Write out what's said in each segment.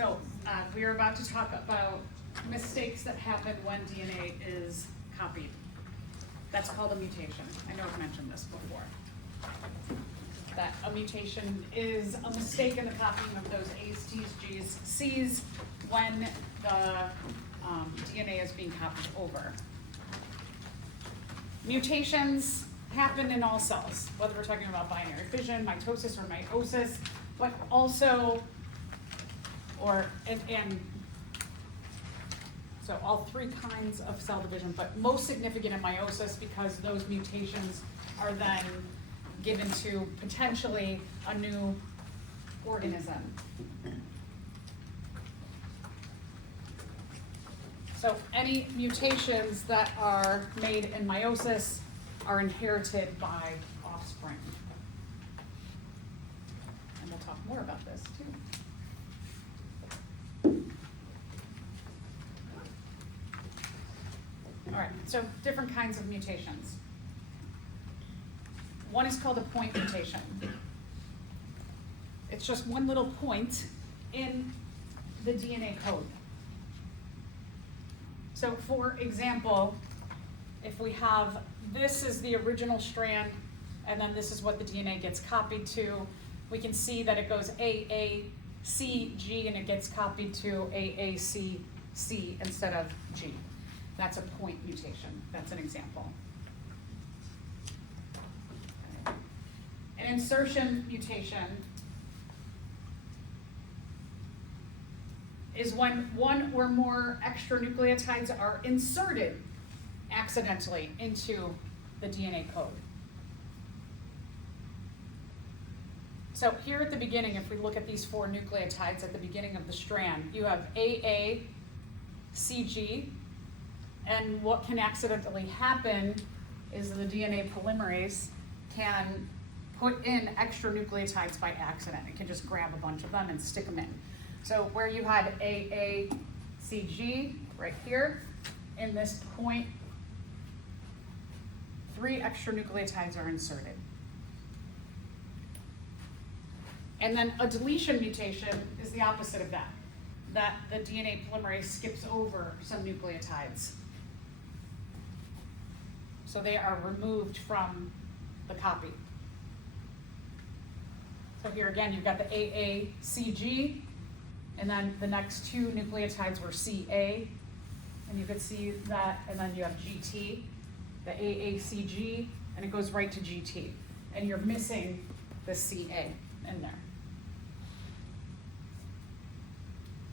So we are about to talk about mistakes that happen when DNA is copied. That's called a mutation. I know I've mentioned this before. That a mutation is a mistake in the copying of those A's, T's, G's, C's when the DNA is being copied over. Mutations happen in all cells, whether we're talking about binary fission, mitosis, or meiosis, but also, so all three kinds of cell division, but most significant in meiosis because those mutations are then given to potentially a new organism. So any mutations that are made in meiosis are inherited by offspring. And we'll talk more about this too. All right, so different kinds of mutations. One is called a point mutation. It's just one little point in the DNA code. So for example, if we have, this is the original strand, and then this is what the DNA gets copied to, we can see that it goes AACG and it gets copied to AACC instead of G. That's a point mutation. That's an example. An insertion mutation is when one or more extra nucleotides are inserted accidentally into the DNA code. So here at the beginning, if we look at these four nucleotides at the beginning of the strand, you have AACG, and what can accidentally happen is the DNA polymerase can put in extra nucleotides by accident. It can just grab a bunch of them and stick them in. So where you had AACG right here, in this point, 3 extra nucleotides are inserted. And then a deletion mutation is the opposite of that the DNA polymerase skips over some nucleotides. So they are removed from the copy. So here again, you've got the AACG, and then the next 2 nucleotides were CA, and you could see that, and then you have GT, the AACG, and it goes right to GT, and you're missing the CA in there.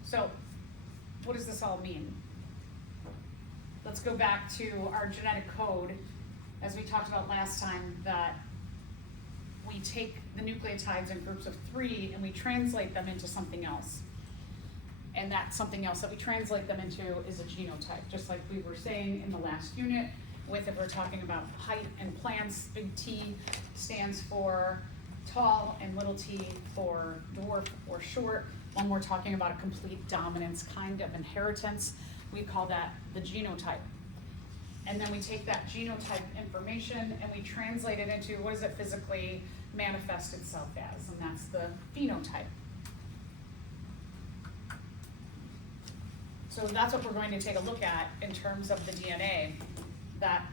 So what does this all mean? Let's go back to our genetic code, as we talked about last time, that we take the nucleotides in groups of 3 and we translate them into something else. And that something else that we translate them into is a genotype, just like we were saying in the last unit with, if we're talking about height in plants, big T stands for tall and little t for dwarf or short. When we're talking about a complete dominance kind of inheritance, we call that the genotype. And then we take that genotype information and we translate it into what does it physically manifest itself as, and that's the phenotype. So that's what we're going to take a look at in terms of the DNA, that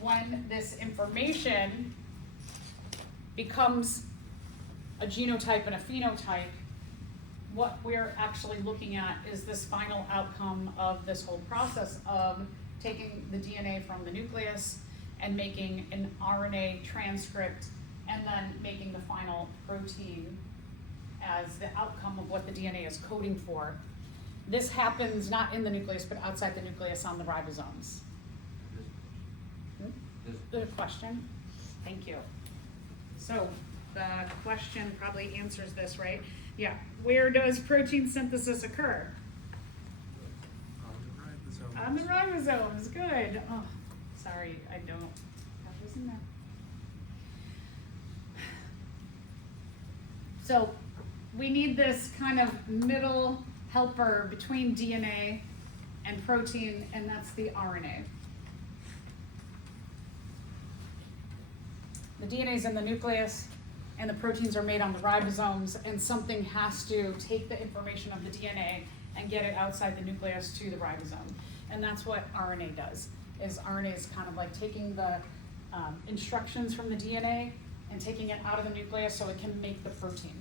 when this information becomes a genotype and a phenotype, what we're actually looking at is this final outcome of this whole process of taking the DNA from the nucleus and making an RNA transcript and then making the final protein as the outcome of what the DNA is coding for. This happens not in the nucleus, but outside the nucleus on the ribosomes. Good question. Thank you. So the question probably answers this, right? Yeah. Where does protein synthesis occur? On the ribosomes. Good. Oh, sorry, I don't have this in there. So we need this kind of middle helper between DNA and protein, and that's the RNA. The DNA is in the nucleus. and the proteins are made on the ribosomes, and something has to take the information of the DNA and get it outside the nucleus to the ribosome. And that's what RNA does, is RNA is kind of like taking the instructions from the DNA and taking it out of the nucleus so it can make the protein.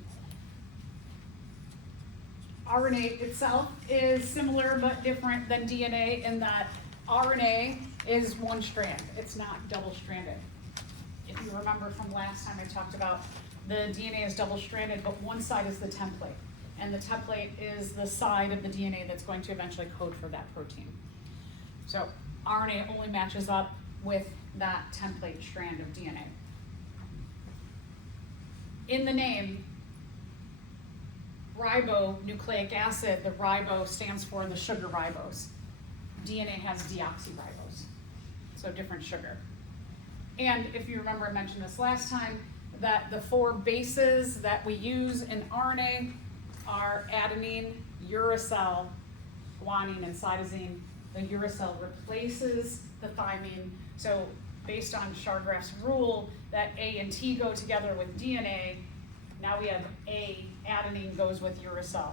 RNA itself is similar but different than DNA in that RNA is one strand. It's not double-stranded. If you remember from last time I talked about the DNA is double-stranded, but one side is the template. And the template is the side of the DNA that's going to eventually code for that protein. So RNA only matches up with that template strand of DNA. In the name, ribonucleic acid, the ribo stands for the sugar ribose. DNA has deoxyribose, so different sugar. And if you remember, I mentioned this last time, that the 4 bases that we use in RNA are adenine, uracil, guanine, and cytosine. The uracil replaces the thymine. So based on Chargraff's rule that A and T go together with DNA, now we have A, adenine goes with uracil.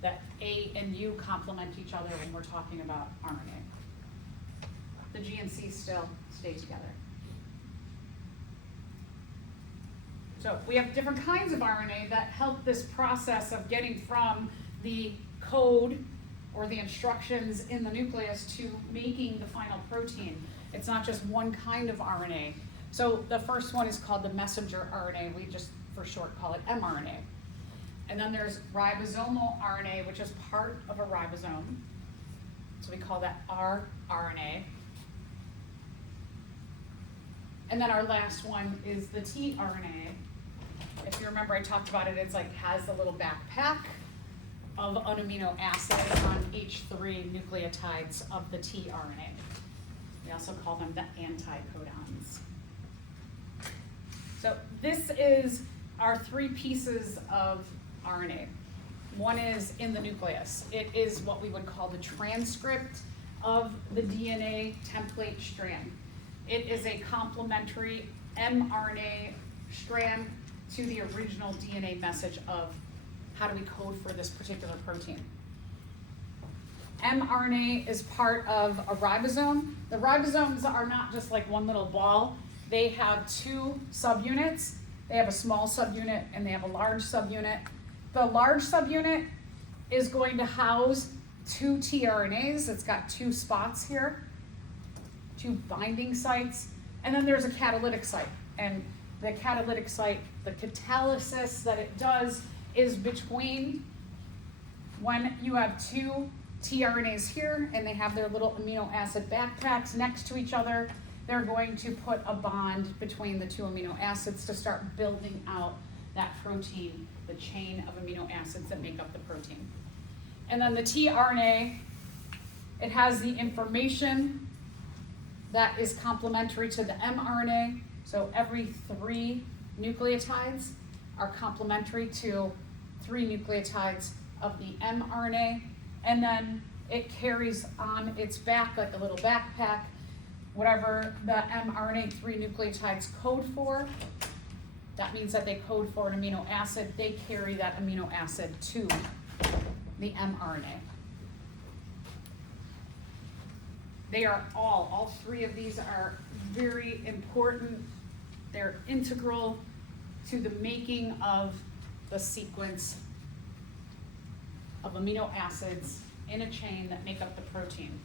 That A and U complement each other when we're talking about RNA. The G and C still stay together. So we have different kinds of RNA that help this process of getting from the code or the instructions in the nucleus to making the final protein. It's not just one kind of RNA. So the first one is called the messenger RNA. We just, for short, call it mRNA. And then there's ribosomal RNA, which is part of a ribosome. So we call that rRNA. And then our last one is the tRNA. If you remember, I talked about it, it's like has a little backpack of an amino acid on each 3 nucleotides of the tRNA. We also call them the anticodons. So this is our 3 pieces of RNA. One is in the nucleus. It is what we would call the transcript of the DNA template strand. It is a complementary mRNA strand to the original DNA message of how do we code for this particular protein. mRNA is part of a ribosome. The ribosomes are not just like one little ball. They have 2 subunits. They have a small subunit and they have a large subunit. The large subunit is going to house 2 tRNAs. It's got 2 spots here, 2 binding sites, and then there's a catalytic site. And the catalytic site, the catalysis that it does is between when you have 2 tRNAs here and they have their little amino acid backpacks next to each other, they're going to put a bond between the 2 amino acids to start building out that protein, the chain of amino acids that make up the protein. And then the tRNA, it has the information that is complementary to the mRNA. So every 3 nucleotides are complementary to 3 nucleotides of the mRNA. And then it carries on its back, like a little backpack, whatever the mRNA 3 nucleotides code for. That means that they code for an amino acid. They carry that amino acid to the mRNA. They are all 3 of these are very important. They're integral to the making of the sequence of amino acids in a chain that make up the protein.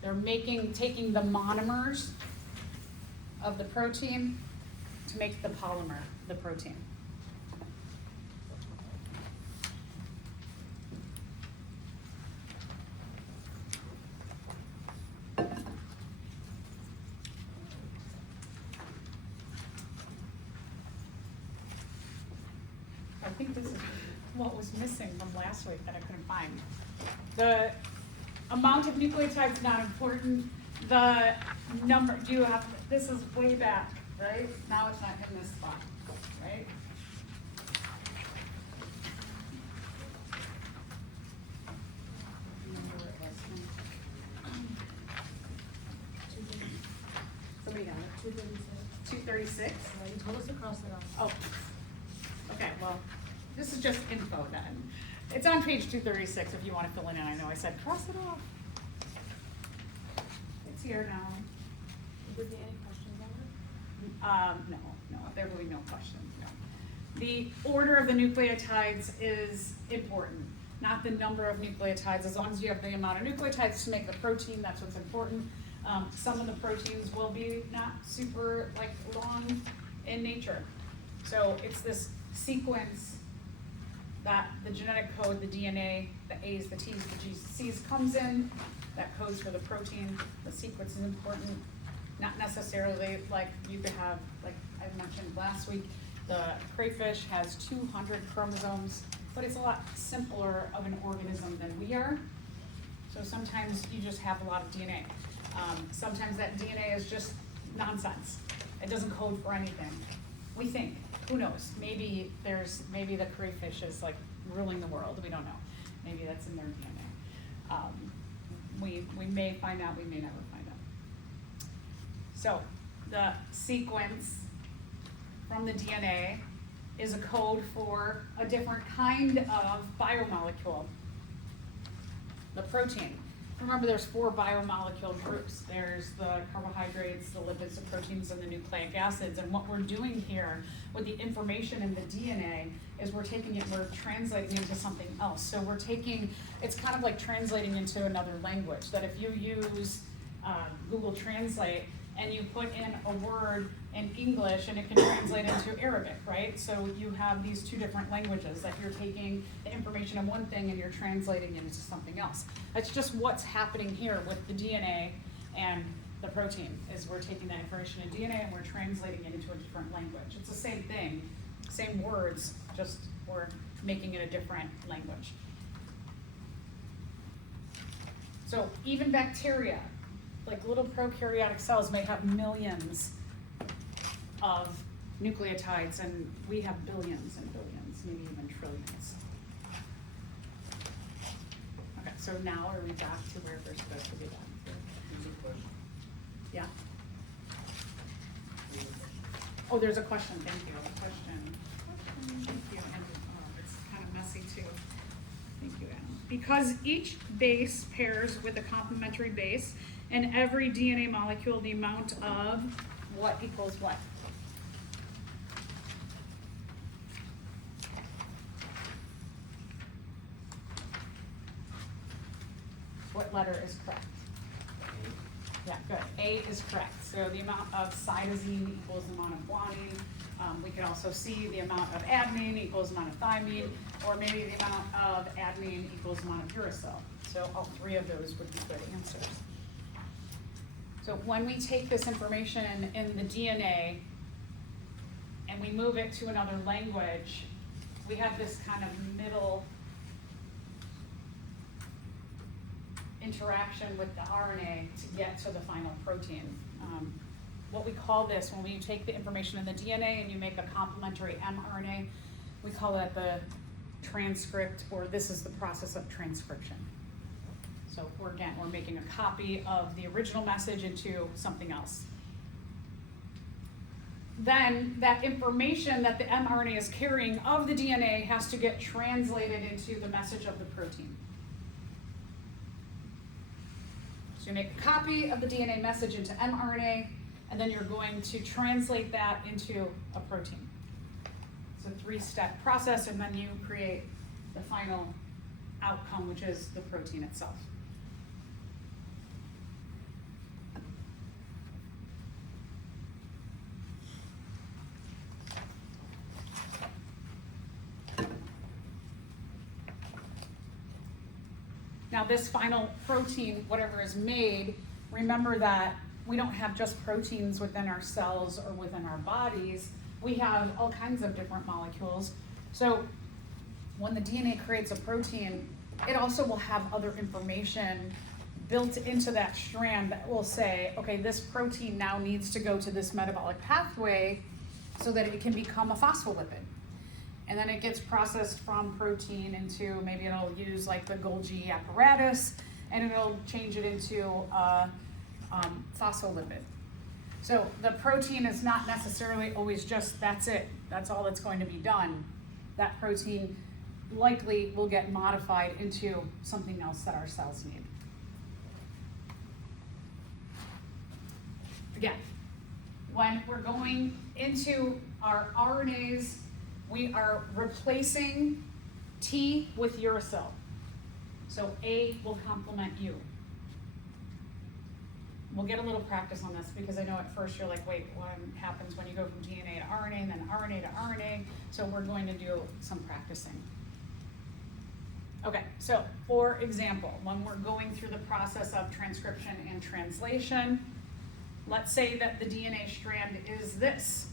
They're taking the monomers of the protein to make the polymer, the protein. I think this is what was missing from last week that I couldn't find. The amount of nucleotides is not important. The number, this is way back, right? Now it's not in this spot, right? Remember where it was. Somebody got it. 237. 236. You told us to cross it off. Oh, okay, well, this is just info then. It's on page 236 if you want to fill in, and I know I said cross it off. It's here now. Would there be any questions on it? No, there will be no questions, no. The order of the nucleotides is important, not the number of nucleotides. As long as you have the amount of nucleotides to make the protein, that's what's important. Some of the proteins will be not super long in nature. So it's this sequence that the genetic code, the DNA, the A's, the T's, the G's, the C's comes in, that codes for the protein. The sequence is important, not necessarily like you could have, like I mentioned last week, the crayfish has 200 chromosomes, but it's a lot simpler of an organism than we are. So sometimes you just have a lot of DNA. Sometimes that DNA is just nonsense. It doesn't code for anything. We think, who knows? Maybe the crayfish is like ruling the world. We don't know. Maybe that's in their DNA. We may find out, we may never find out. So the sequence from the DNA is a code for a different kind of biomolecule, the protein. Remember, there's 4 biomolecule groups. There's the carbohydrates, the lipids, the proteins, and the nucleic acids. And what we're doing here with the information in the DNA is we're taking it, we're translating into something else. So we're taking, it's kind of like translating into another language, that if you use Google Translate and you put in a word in English and it can translate into Arabic, right? So you have these 2 different languages that you're taking the information of one thing and you're translating it into something else. That's just what's happening here with the DNA and the protein, is we're taking that information in DNA and we're translating it into a different language. It's the same thing, same words, just we're making it a different language. So even bacteria, like little prokaryotic cells, may have millions of nucleotides, and we have billions and billions, maybe even trillions. Okay, so now are we back to where we're supposed to be back to? Here's a question. Yeah? Oh, there's a question, thank you, a question. Thank you, and it's kind of messy too. Thank you, Anna. Because each base pairs with a complementary base, and every DNA molecule, the amount of what equals what? What letter is correct? Yeah, good. A is correct. So the amount of cytosine equals the amount of guanine. We can also see the amount of adenine equals the amount of thymine, or maybe the amount of adenine equals the amount of uracil. So all 3 of those would be good answers. So when we take this information in the DNA and we move it to another language, we have this kind of middle interaction with the RNA to get to the final protein. What we call this, when you take the information in the DNA and you make a complementary mRNA, we call that the transcript, or this is the process of transcription. So we're making a copy of the original message into something else. Then that information that the mRNA is carrying of the DNA has to get translated into the message of the protein. So you make a copy of the DNA message into mRNA, and then you're going to translate that into a protein. It's a 3-step process, and then you create the final outcome, which is the protein itself. Now this final protein, whatever is made, remember that we don't have just proteins within our cells or within our bodies. We have all kinds of different molecules. So when the DNA creates a protein, it also will have other information built into that strand that will say, okay, this protein now needs to go to this metabolic pathway so that it can become a phospholipid. And then it gets processed from protein into, maybe it'll use like the Golgi apparatus, and it'll change it into a phospholipid. So the protein is not necessarily always just, that's it, that's all that's going to be done. That protein likely will get modified into something else that our cells need. Again, when we're going into our RNAs, we are replacing T with uracil. So A will complement U. We'll get a little practice on this because I know at first you're like, wait, what happens when you go from DNA to RNA and then RNA to RNA? So we're going to do some practicing. Okay, so for example, when we're going through the process of transcription and translation, let's say that the DNA strand is this.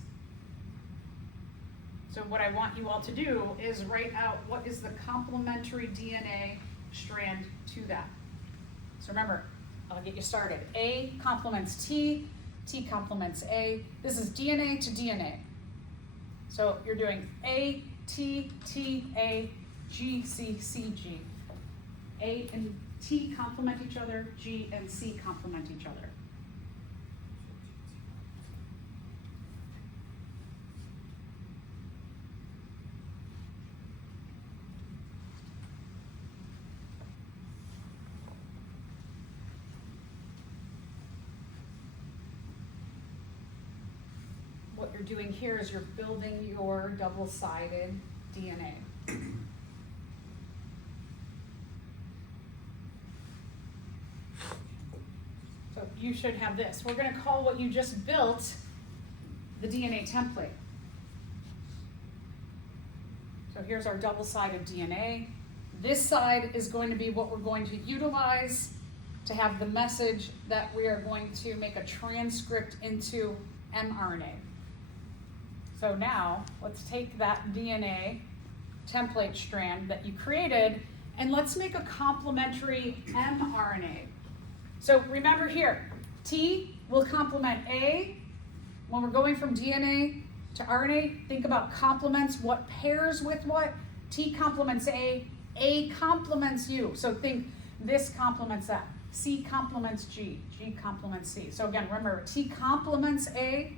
So what I want you all to do is write out what is the complementary DNA strand to that. So remember, I'll get you started. A complements T, T complements A. This is DNA to DNA. So you're doing A, T, T, A, G, C, C, G. A and T complement each other, G and C complement each other. What you're doing here is you're building your double-sided DNA. So you should have this. We're going to call what you just built the DNA template. So here's our double-sided DNA. This side is going to be what we're going to utilize to have the message that we are going to make a transcript into mRNA. So now, let's take that DNA template strand that you created, and let's make a complementary mRNA. So remember here, T will complement A. When we're going from DNA to RNA, think about complements, what pairs with what. T complements A complements U. So think this complements that. C complements G, G complements C. So again, remember, T complements A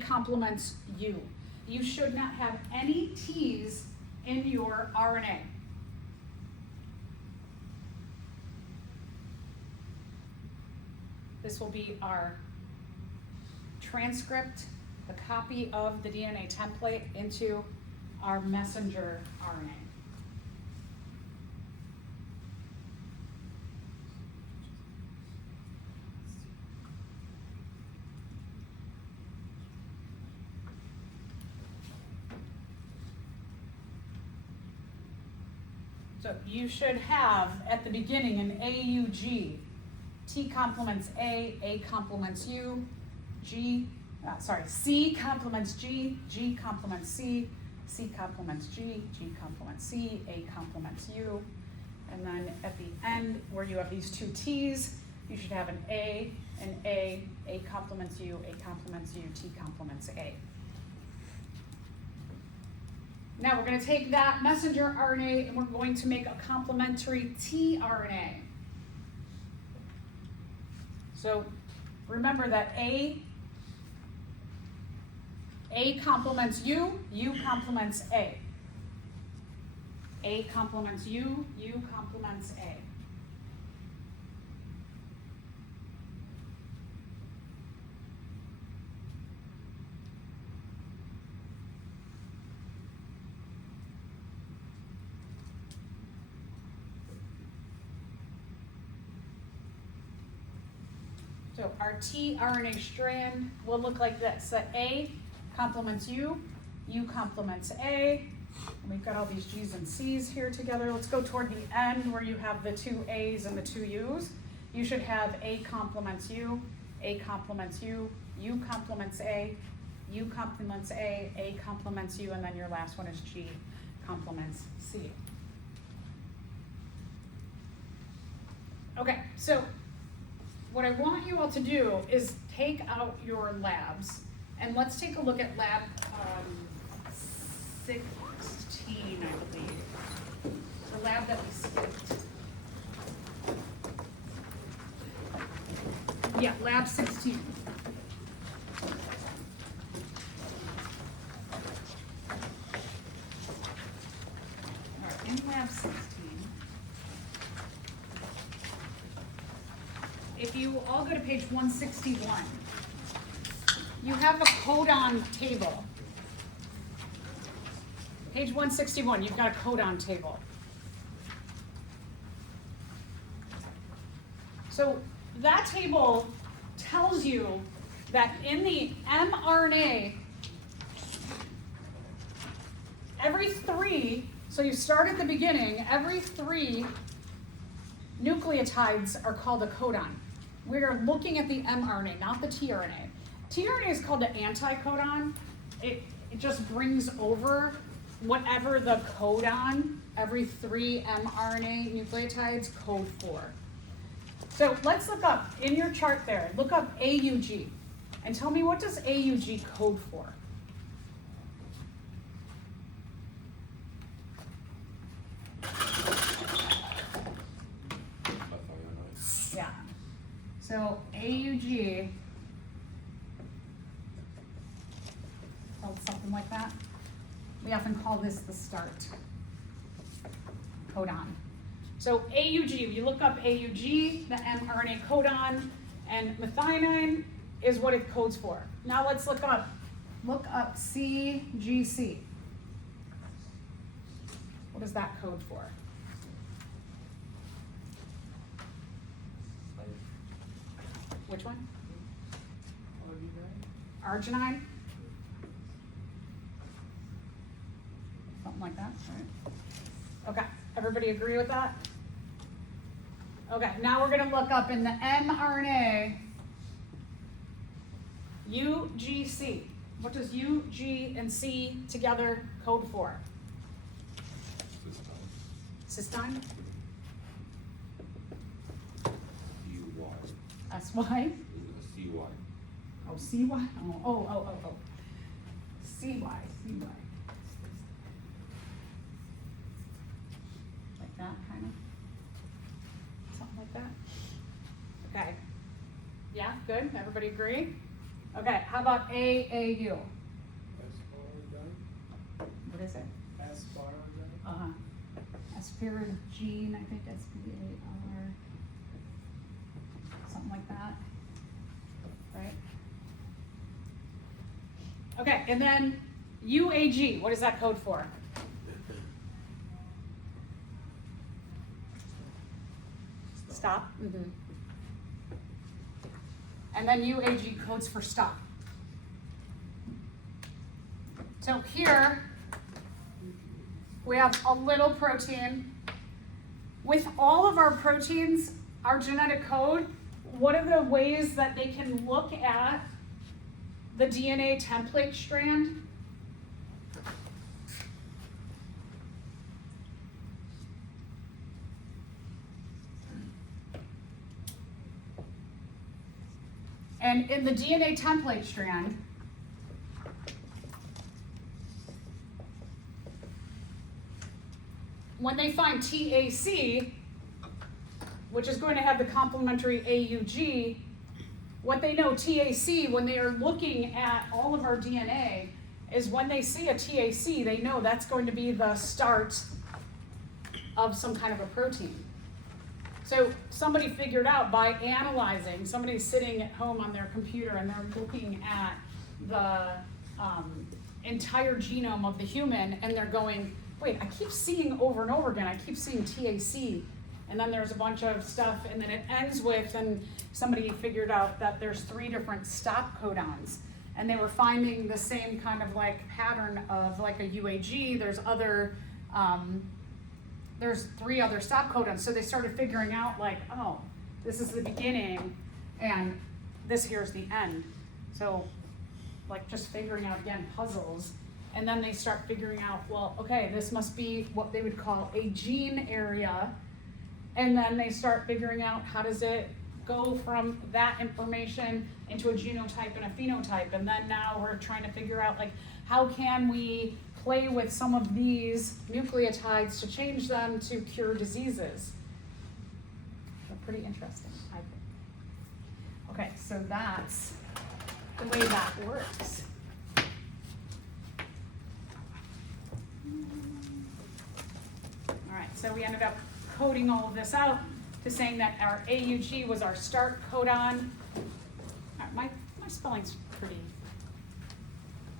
complements U. You should not have any T's in your RNA. This will be our transcript, the copy of the DNA template into our messenger RNA. So you should have at the beginning an AUG. T complements A complements U, C complements G, G complements C, C complements G, G complements C, A complements U. And then at the end, where you have these two T's, you should have an A complements U, A complements U, T complements A. Now we're going to take that messenger RNA and we're going to make a complementary tRNA. So remember that A complements U, U complements A. A complements U, U complements A. So our tRNA strand will look like this. So A complements U, U complements A, and we've got all these G's and C's here together. Let's go toward the end where you have the two A's and the two U's. You should have A complements U, A complements U, U complements A, U complements A complements U, and then your last one is G complements C. Okay, so what I want you all to do is take out your labs, and let's take a look at lab 16, I believe. The lab that we skipped. Yeah, lab 16. only have 16. If you all go to page 161, you have a codon table. Page 161, you've got a codon table. So that table tells you that in the mRNA, every 3, so you start at the beginning, every 3 nucleotides are called a codon. We're looking at the mRNA, not the tRNA. tRNA is called the anticodon. It just brings over whatever the codon, every 3 mRNA nucleotides code for. So let's look up, in your chart there, look up AUG, and tell me, what does AUG code for? Yeah. So AUG, called something like that. We often call this the start codon. So AUG, you look up AUG, the mRNA codon, and methionine is what it codes for. Now let's look up CGC. What does that code for? Which one? Arginine? Something like that, right? Okay, everybody agree with that? Okay, now we're gonna look up in the mRNA, UGC. What does U, G, and C together code for? Cystine? S-Y? C-Y. Oh, C-Y? Oh. C-Y. Like that, kind of? Something like that? Okay. Yeah, good, everybody agree? Okay, how about AAU? What is it? Asparagine. Asparagine, I think S-P-A-R, something like that, right? Okay, and then UAG, what does that code for? Stop. Mm-hmm. And then UAG codes for stop. So here, we have a little protein. With all of our proteins, our genetic code, what are the ways that they can look at the DNA template strand? And in the DNA template strand, when they find TAC, which is going to have the complementary AUG, what they know TAC, when they are looking at all of our DNA, is when they see a TAC, they know that's going to be the start of some kind of a protein. So somebody figured out by analyzing, somebody's sitting at home on their computer and they're looking at the entire genome of the human and they're going, wait, I keep seeing over and over again, I keep seeing TAC. And then there's a bunch of stuff, and then it ends with, and somebody figured out that there's 3 different stop codons. And they were finding the same kind of like pattern of like a UAG, there's 3 other stop codons. So they started figuring out like, oh, this is the beginning, and this here's the end. So like just figuring out, again, puzzles. And then they start figuring out, well, okay, this must be what they would call a gene area. And then they start figuring out how does it go from that information into a genotype and a phenotype. And then now we're trying to figure out like how can we play with some of these nucleotides to change them to cure diseases. So pretty interesting, I think. Okay, so that's the way that works. All right. so we ended up coding all of this out to saying that our AUG was our start codon. My spelling's pretty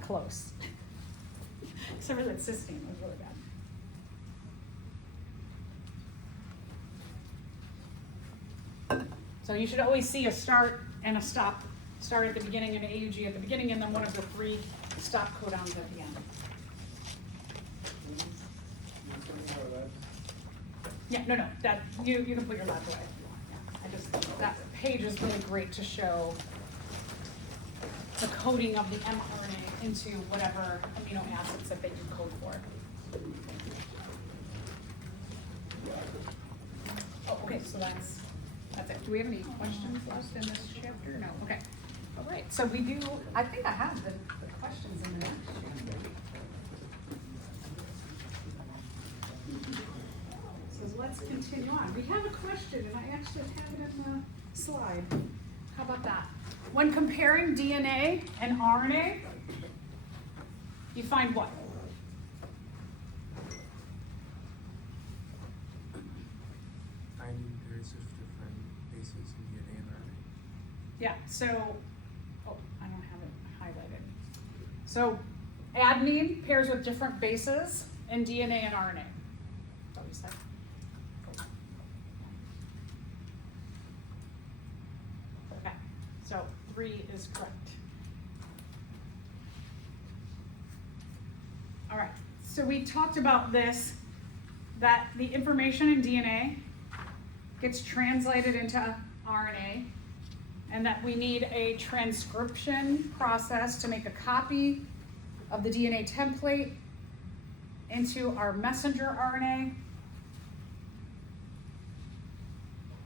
close. Except for that cysteine was really bad. So you should always see a start and a stop. Start at the beginning and an AUG at the beginning, and then one of the 3 stop codons at the end. Yeah, no, that you can put your labs away if you want. Yeah, I just that page is really great to show the coding of the mRNA into whatever amino acids that they do code for. Oh, okay, so that's it. Do we have any questions left in this chapter? No. Okay. All right. So we do. I think I have the questions in the next chapter. So let's continue on. We have a question, and I actually have it in the slide. How about that? When comparing DNA and RNA, you find what? Finding pairs of different bases in DNA and RNA. Yeah, so, oh, I don't have it highlighted. So, adenine pairs with different bases in DNA and RNA. Is that what you said? Okay, so 3 is correct. All right, so we talked about this, that the information in DNA gets translated into RNA, and that we need a transcription process to make a copy of the DNA template into our messenger RNA.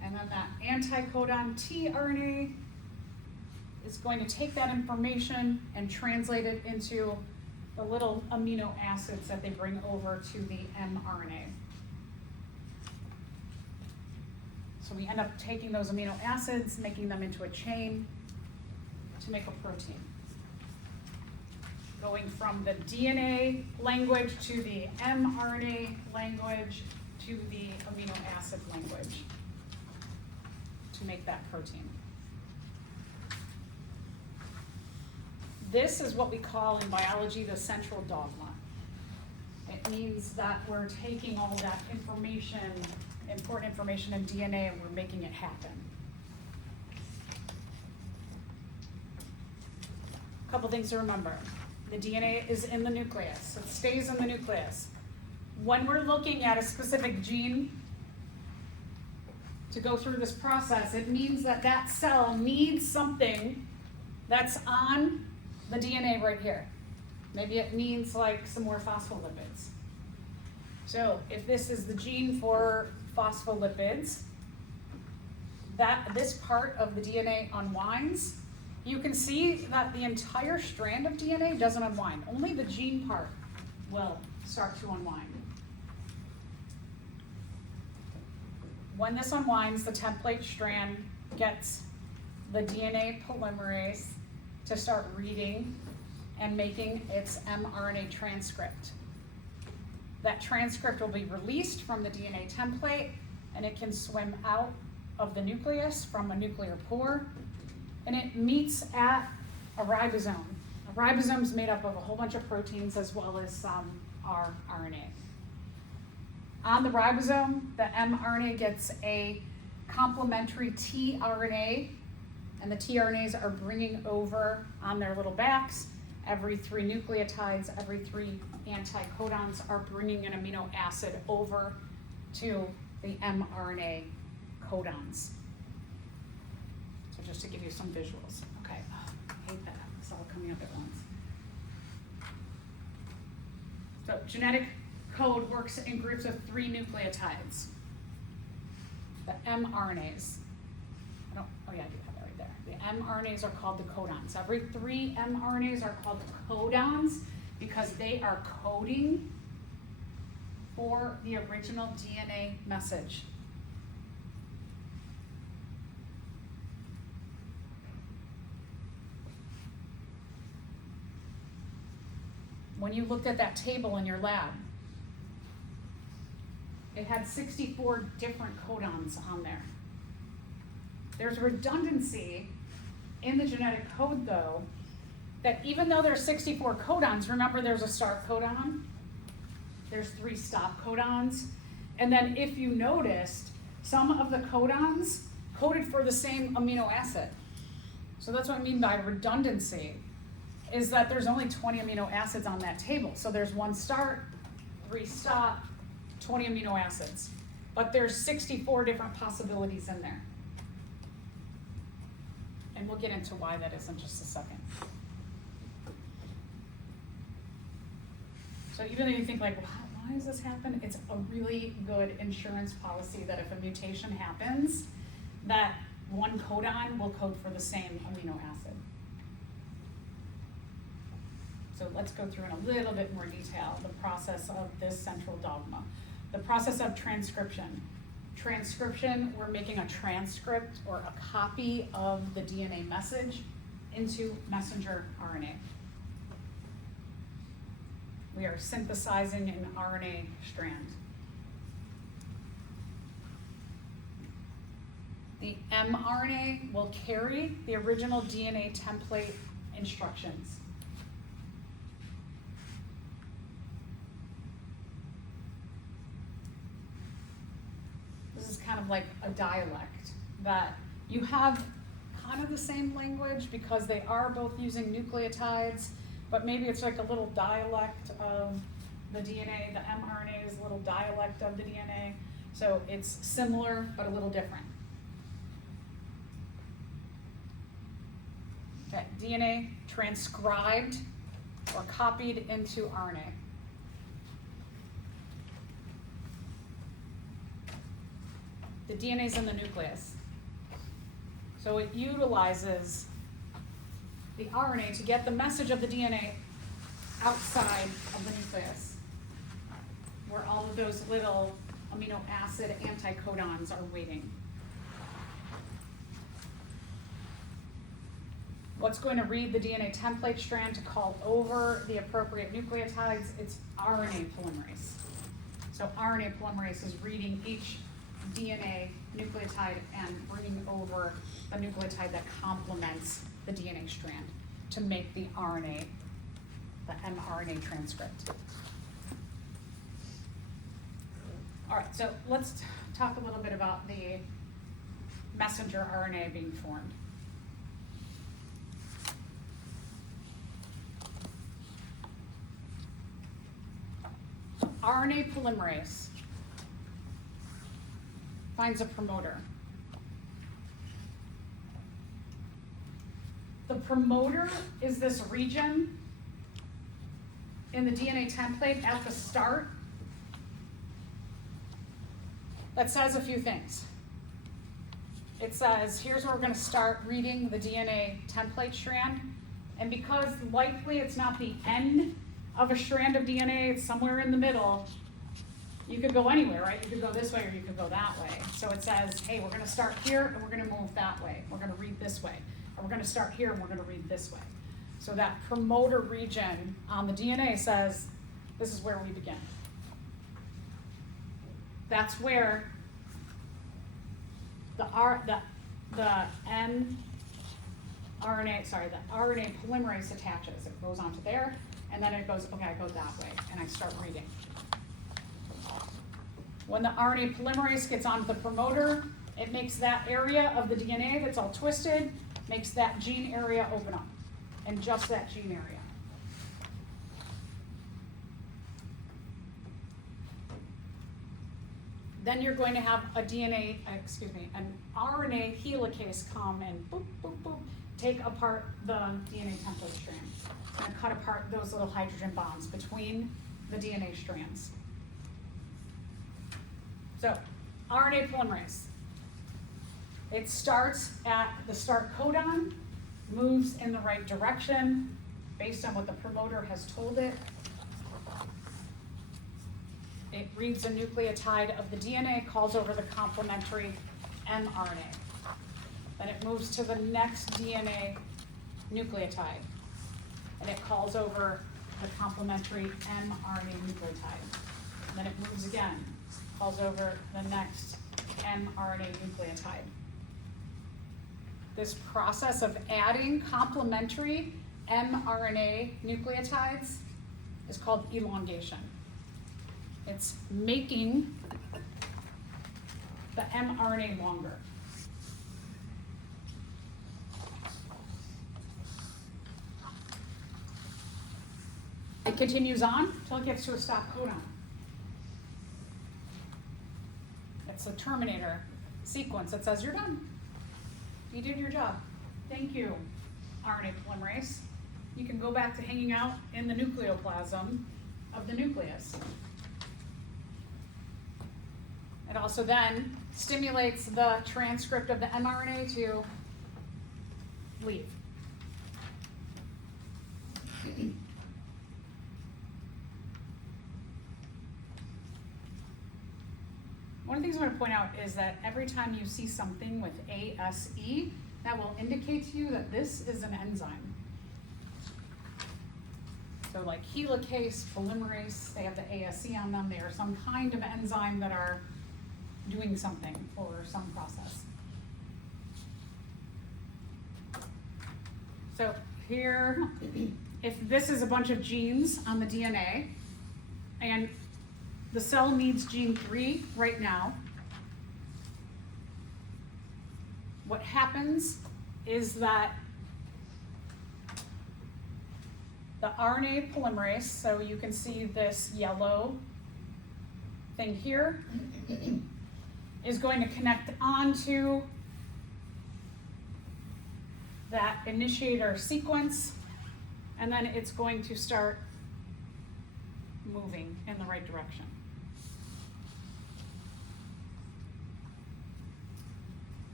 And then that anticodon tRNA is going to take that information and translate it into the little amino acids that they bring over to the mRNA. So we end up taking those amino acids, making them into a chain to make a protein. Going from the DNA language to the mRNA language to the amino acid language to make that protein. This is what we call in biology the central dogma. It means that we're taking all that information, important information in DNA, and we're making it happen. A couple things to remember. The DNA is in the nucleus. It stays in the nucleus. When we're looking at a specific gene to go through this process, it means that that cell needs something that's on the DNA right here. Maybe it needs like some more phospholipids. So if this is the gene for phospholipids, this part of the DNA unwinds. You can see that the entire strand of DNA doesn't unwind. Only the gene part will start to unwind. When this unwinds, the template strand gets the DNA polymerase to start reading and making its mRNA transcript. That transcript will be released from the DNA template, and it can swim out of the nucleus from a nuclear pore, and it meets at a ribosome. A ribosome is made up of a whole bunch of proteins as well as some RNA. On the ribosome, the mRNA gets a complementary tRNA, and the tRNAs are bringing over on their little backs every 3 nucleotides, every 3 anticodons are bringing an amino acid over to the mRNA codons. So just to give you some visuals. Okay, I hate that, it's all coming up at once. So genetic code works in groups of 3 nucleotides. The mRNAs. Oh yeah, I do have that right there. The mRNAs are called the codons. Every 3 mRNAs are called codons because they are coding for the original DNA message. When you looked at that table in your lab, it had 64 different codons on there. There's redundancy in the genetic code though, that even though there's 64 codons, remember there's a start codon, there's 3 stop codons, and then if you noticed, some of the codons coded for the same amino acid. So that's what I mean by redundancy, is that there's only 20 amino acids on that table. So there's 1 start, 3 stop, 20 amino acids. But there's 64 different possibilities in there. And we'll get into why that is in just a second. So even though you think like, why does this happen? It's a really good insurance policy that if a mutation happens, that 1 codon will code for the same amino acid. So let's go through in a little bit more detail the process of this central dogma. The process of transcription. Transcription, we're making a transcript or a copy of the DNA message into messenger RNA. We are synthesizing an RNA strand. The mRNA will carry the original DNA template instructions. This is kind of like a dialect that you have kind of the same language because they are both using nucleotides, but maybe it's like a little dialect of the DNA. The mRNA is a little dialect of the DNA. So it's similar, but a little different. Okay, DNA transcribed or copied into RNA. The DNA is in the nucleus. So it utilizes the RNA to get the message of the DNA outside of the nucleus, where all of those little amino acid anticodons are waiting. What's going to read the DNA template strand to call over the appropriate nucleotides? It's RNA polymerase. So RNA polymerase is reading each DNA nucleotide and bringing over the nucleotide that complements the DNA strand to make the RNA, the mRNA transcript. All right, so let's talk a little bit about the messenger RNA being formed. RNA polymerase finds a promoter. The promoter is this region in the DNA template at the start that says a few things. It says, here's where we're going to start reading the DNA template strand, and because likely it's not the end of a strand of DNA, it's somewhere in the middle, you could go anywhere, right? You could go this way or you could go that way. So it says, hey, we're going to start here and we're going to move that way. We're going to read this way. Or we're going to start here and we're going to read this way. So that promoter region on the DNA says, this is where we begin. That's where the RNA polymerase attaches. It goes onto there, and then it goes, okay, I go that way, and I start reading. When the RNA polymerase gets onto the promoter, it makes that area of the DNA that's all twisted, makes that gene area open up, and just that gene area. Then you're going to have an RNA helicase come and boop, boop, boop, take apart the DNA template strand and cut apart those little hydrogen bonds between the DNA strands. So, RNA polymerase. It starts at the start codon, moves in the right direction based on what the promoter has told it. It reads a nucleotide of the DNA, calls over the complementary mRNA. Then it moves to the next DNA nucleotide, and it calls over the complementary mRNA nucleotide. And then it moves again calls over the next mRNA nucleotide. This process of adding complementary mRNA nucleotides is called elongation. It's making the mRNA longer. It continues on until it gets to a stop codon. It's the terminator sequence that says you're done. You did your job. Thank you, RNA polymerase. You can go back to hanging out in the nucleoplasm of the nucleus. It also then stimulates the transcript of the mRNA to leave. One of the things I'm going to point out is that every time you see something with ASE, that will indicate to you that this is an enzyme. So like helicase, polymerase, they have the ASE on them. They are some kind of enzyme that are doing something for some process. So here, if this is a bunch of genes on the DNA, and the cell needs gene 3 right now, what happens is that the RNA polymerase, so you can see this yellow thing here, is going to connect onto that initiator sequence, and then it's going to start moving in the right direction.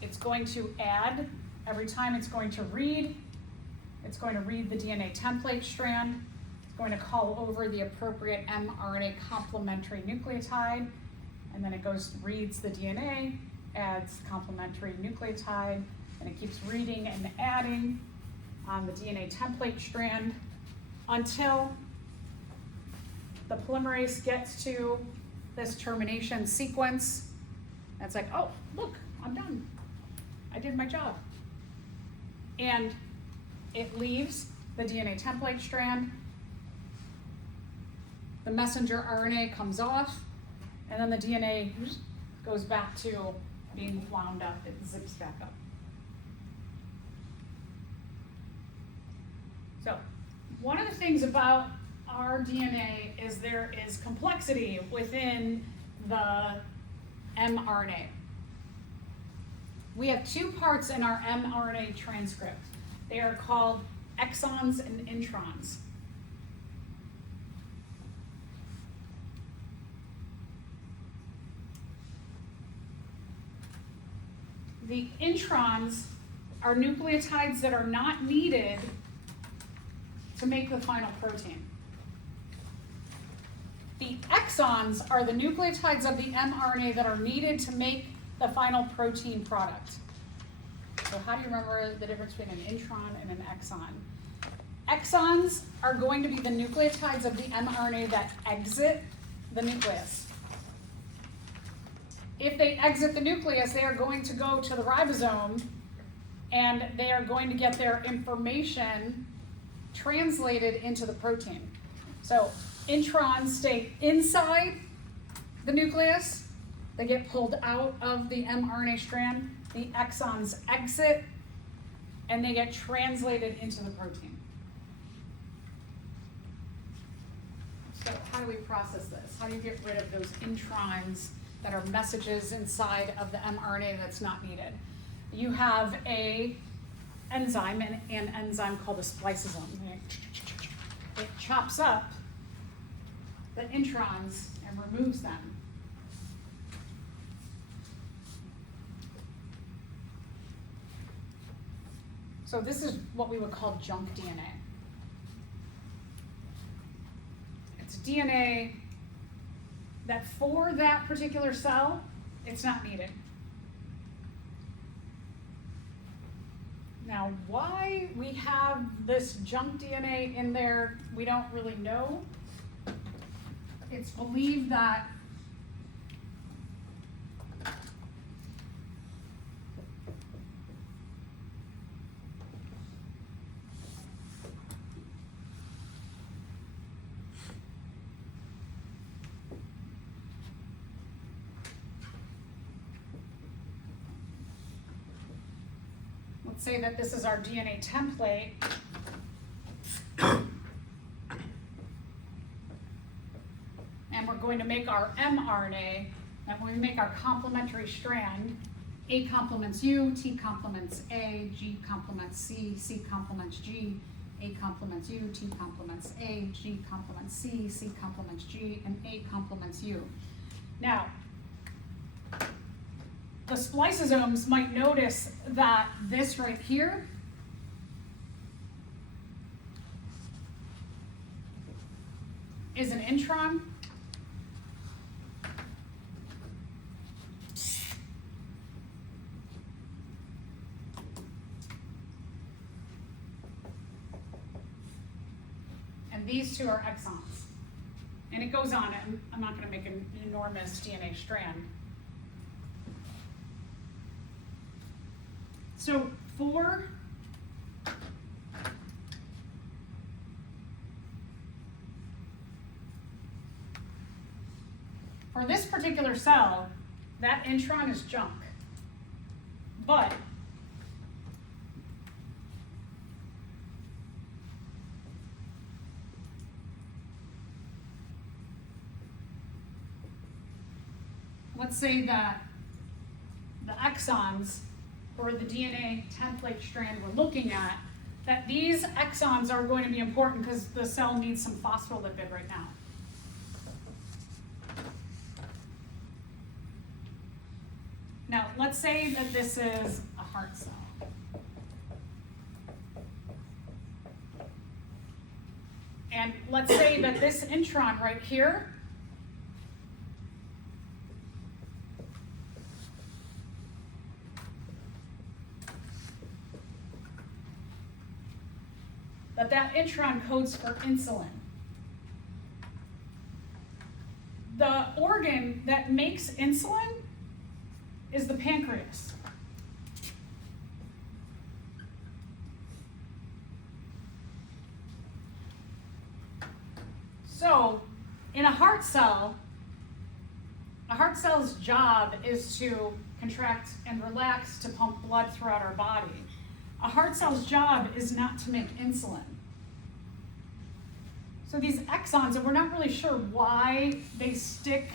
It's going to add, every time it's going to read the DNA template strand, it's going to call over the appropriate mRNA complementary nucleotide, and then it goes, reads the DNA, adds complementary nucleotide, and it keeps reading and adding on the DNA template strand until the polymerase gets to this termination sequence. And it's like, oh, look, I'm done. I did my job. And it leaves the DNA template strand. The messenger RNA comes off, and then the DNA goes back to being wound up. It zips back up. So, one of the things about our DNA is there is complexity within the mRNA. We have 2 parts in our mRNA transcript. They are called exons and introns. The introns are nucleotides that are not needed to make the final protein. The exons are the nucleotides of the mRNA that are needed to make the final protein product. So how do you remember the difference between an intron and an exon? Exons are going to be the nucleotides of the mRNA that exit the nucleus. If they exit the nucleus, they are going to go to the ribosome, and they are going to get their information translated into the protein. So introns stay inside the nucleus. They get pulled out of the mRNA strand. The exons exit, and they get translated into the protein. So how do we process this? How do you get rid of those introns that are messages inside of the mRNA that's not needed? You have an enzyme called a spliceosome. It chops up the introns and removes them. So this is what we would call junk DNA. It's DNA that for that particular cell, it's not needed. Now, why we have this junk DNA in there, we don't really know. It's believed that let's say that this is our DNA template. And we're going to make our mRNA, and when we make our complementary strand, A complements U, T complements A, G complements C, C complements G, A complements U, T complements A, G complements C, C complements G, and A complements U. Now, the spliceosomes might notice that this right here is an intron. And these two are exons. And it goes on, and I'm not going to make an enormous DNA strand. So for this particular cell, that intron is junk. But let's say that the exons or the DNA template strand we're looking at, that these exons are going to be important because the cell needs some phospholipid right now. Now, let's say that this is a heart cell. And let's say that this intron right here that intron codes for insulin. The organ that makes insulin is the pancreas. So, in a heart cell's job is to contract and relax to pump blood throughout our body. A heart cell's job is not to make insulin. So these exons, and we're not really sure why they stick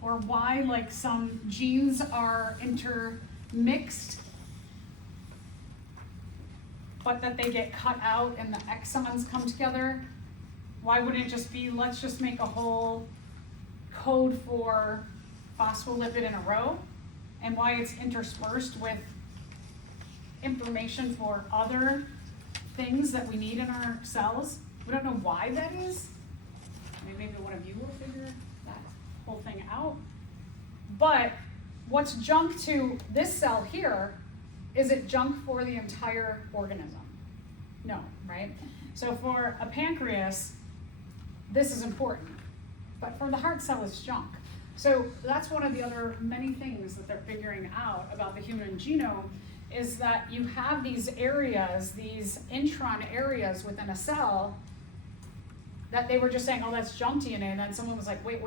or why like some genes are intermixed, but that they get cut out and the exons come together. Why wouldn't it just be, let's just make a whole code for phospholipid in a row, and why it's interspersed with information for other things that we need in our cells? We don't know why that is. I mean, maybe one of you will figure that whole thing out. But what's junk to this cell here, is it junk for the entire organism? No, right? So for a pancreas, this is important. But for the heart cell, it's junk. So that's one of the other many things that they're figuring out about the human genome, is that you have these areas, these intron areas within a cell, that they were just saying, oh, that's junk DNA, and then someone was like, wait,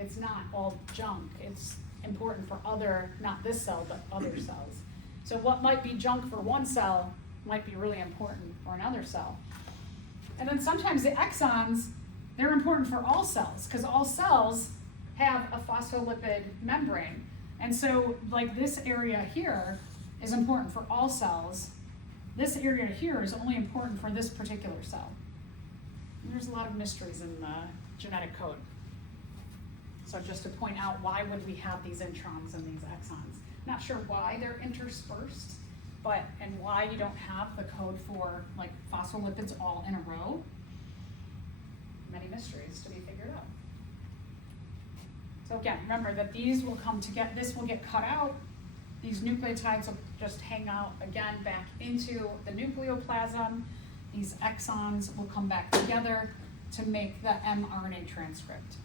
it's not all junk. It's important for other, not this cell, but other cells. So what might be junk for one cell might be really important for another cell. And then sometimes the exons, they're important for all cells, because all cells have a phospholipid membrane. And so like this area here is important for all cells. This area here is only important for this particular cell. And there's a lot of mysteries in the genetic code. So just to point out, why would we have these introns and these exons? Not sure why they're interspersed, but, and why you don't have the code for like phospholipids all in a row. Many mysteries to be figured out. So again, remember that these will come together, this will get cut out. These nucleotides will just hang out again back into the nucleoplasm. These exons will come back together to make the mRNA transcript.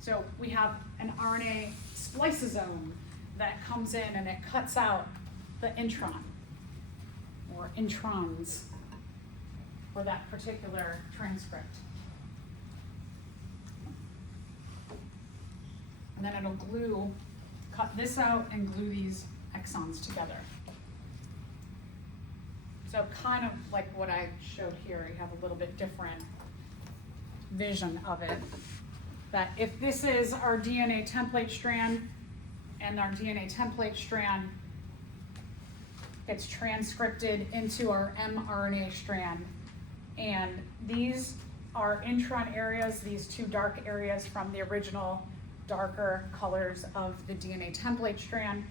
So we have an RNA spliceosome that comes in and it cuts out the intron or introns for that particular transcript. And then it'll cut this out and glue these exons together. So kind of like what I showed here, you have a little bit different vision of it. That if this is our DNA template strand, and our DNA template strand gets transcripted into our mRNA strand, and these are intron areas, these two dark areas from the original darker colors of the DNA template strand,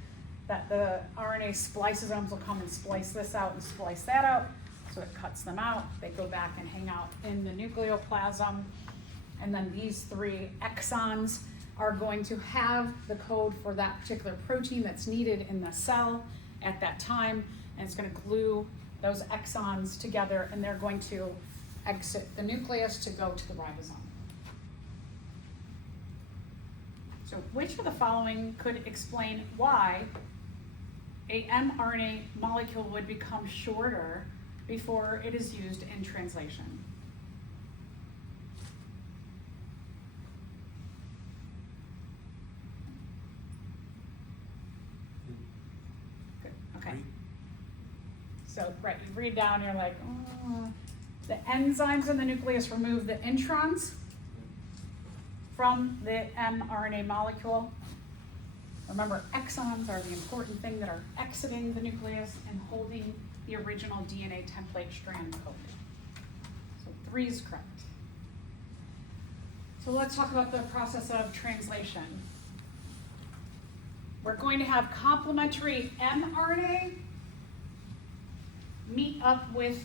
that the RNA spliceosomes will come and splice this out and splice that out, so it cuts them out. They go back and hang out in the nucleoplasm, and then these three exons are going to have the code for that particular protein that's needed in the cell at that time, and it's going to glue those exons together, and they're going to exit the nucleus to go to the ribosome. So which of the following could explain why a mRNA molecule would become shorter before it is used in translation? Good. Okay. Read. So, right, you read down, you're like, oh. The enzymes in the nucleus remove the introns from the mRNA molecule. Remember, exons are the important thing that are exiting the nucleus and holding the original DNA template strand code. So 3 is correct. So let's talk about the process of translation. We're going to have complementary mRNA meet up with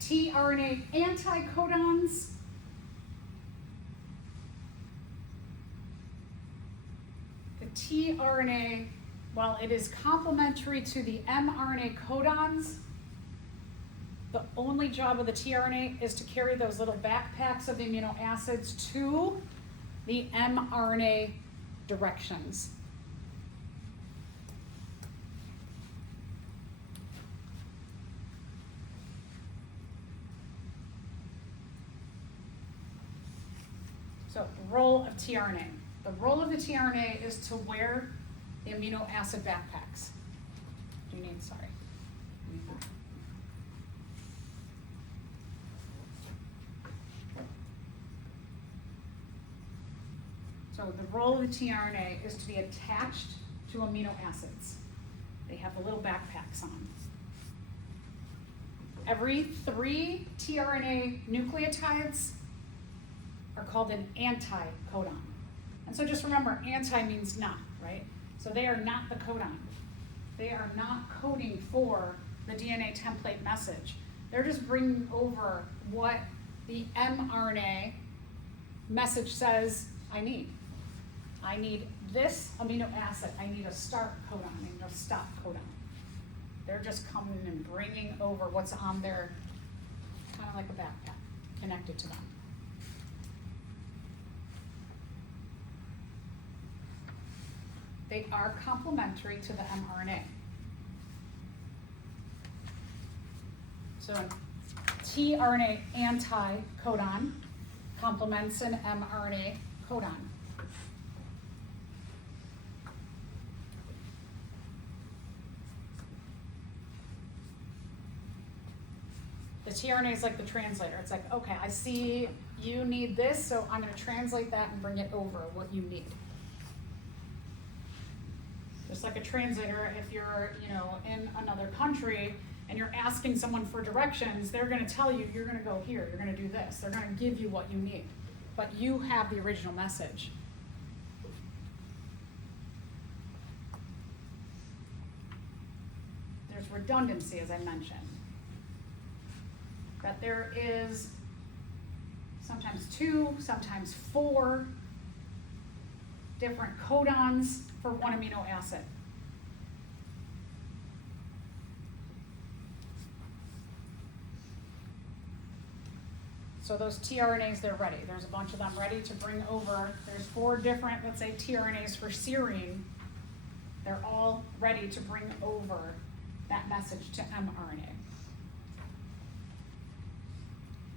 tRNA anticodons. The tRNA, while it is complementary to the mRNA codons, the only job of the tRNA is to carry those little backpacks of the amino acids to the mRNA directions. So, role of tRNA. The role of the tRNA is to wear the amino acid backpacks. Do you need, sorry. You need that? So the role of the tRNA is to be attached to amino acids. They have the little backpacks on. Every 3 tRNA nucleotides are called an anticodon. And so just remember, anti means not, right? So they are not the codon. They are not coding for the DNA template message. They're just bringing over what the mRNA message says I need. I need this amino acid. I need a start codon. I need a stop codon. They're just coming and bringing over what's on there, kind of like a backpack, connected to them. They are complementary to the mRNA. So an tRNA anticodon complements an mRNA codon. The tRNA is like the translator. It's like, okay, I see you need this, so I'm going to translate that and bring it over what you need. Just like a translator, if you're, in another country and you're asking someone for directions, they're going to tell you, you're going to go here, you're going to do this. They're going to give you what you need. But you have the original message. There's redundancy, as I mentioned. That there is sometimes 2, sometimes 4 different codons for one amino acid. So those tRNAs, they're ready. There's a bunch of them ready to bring over. There's 4 different, let's say, tRNAs for serine. They're all ready to bring over that message to mRNA.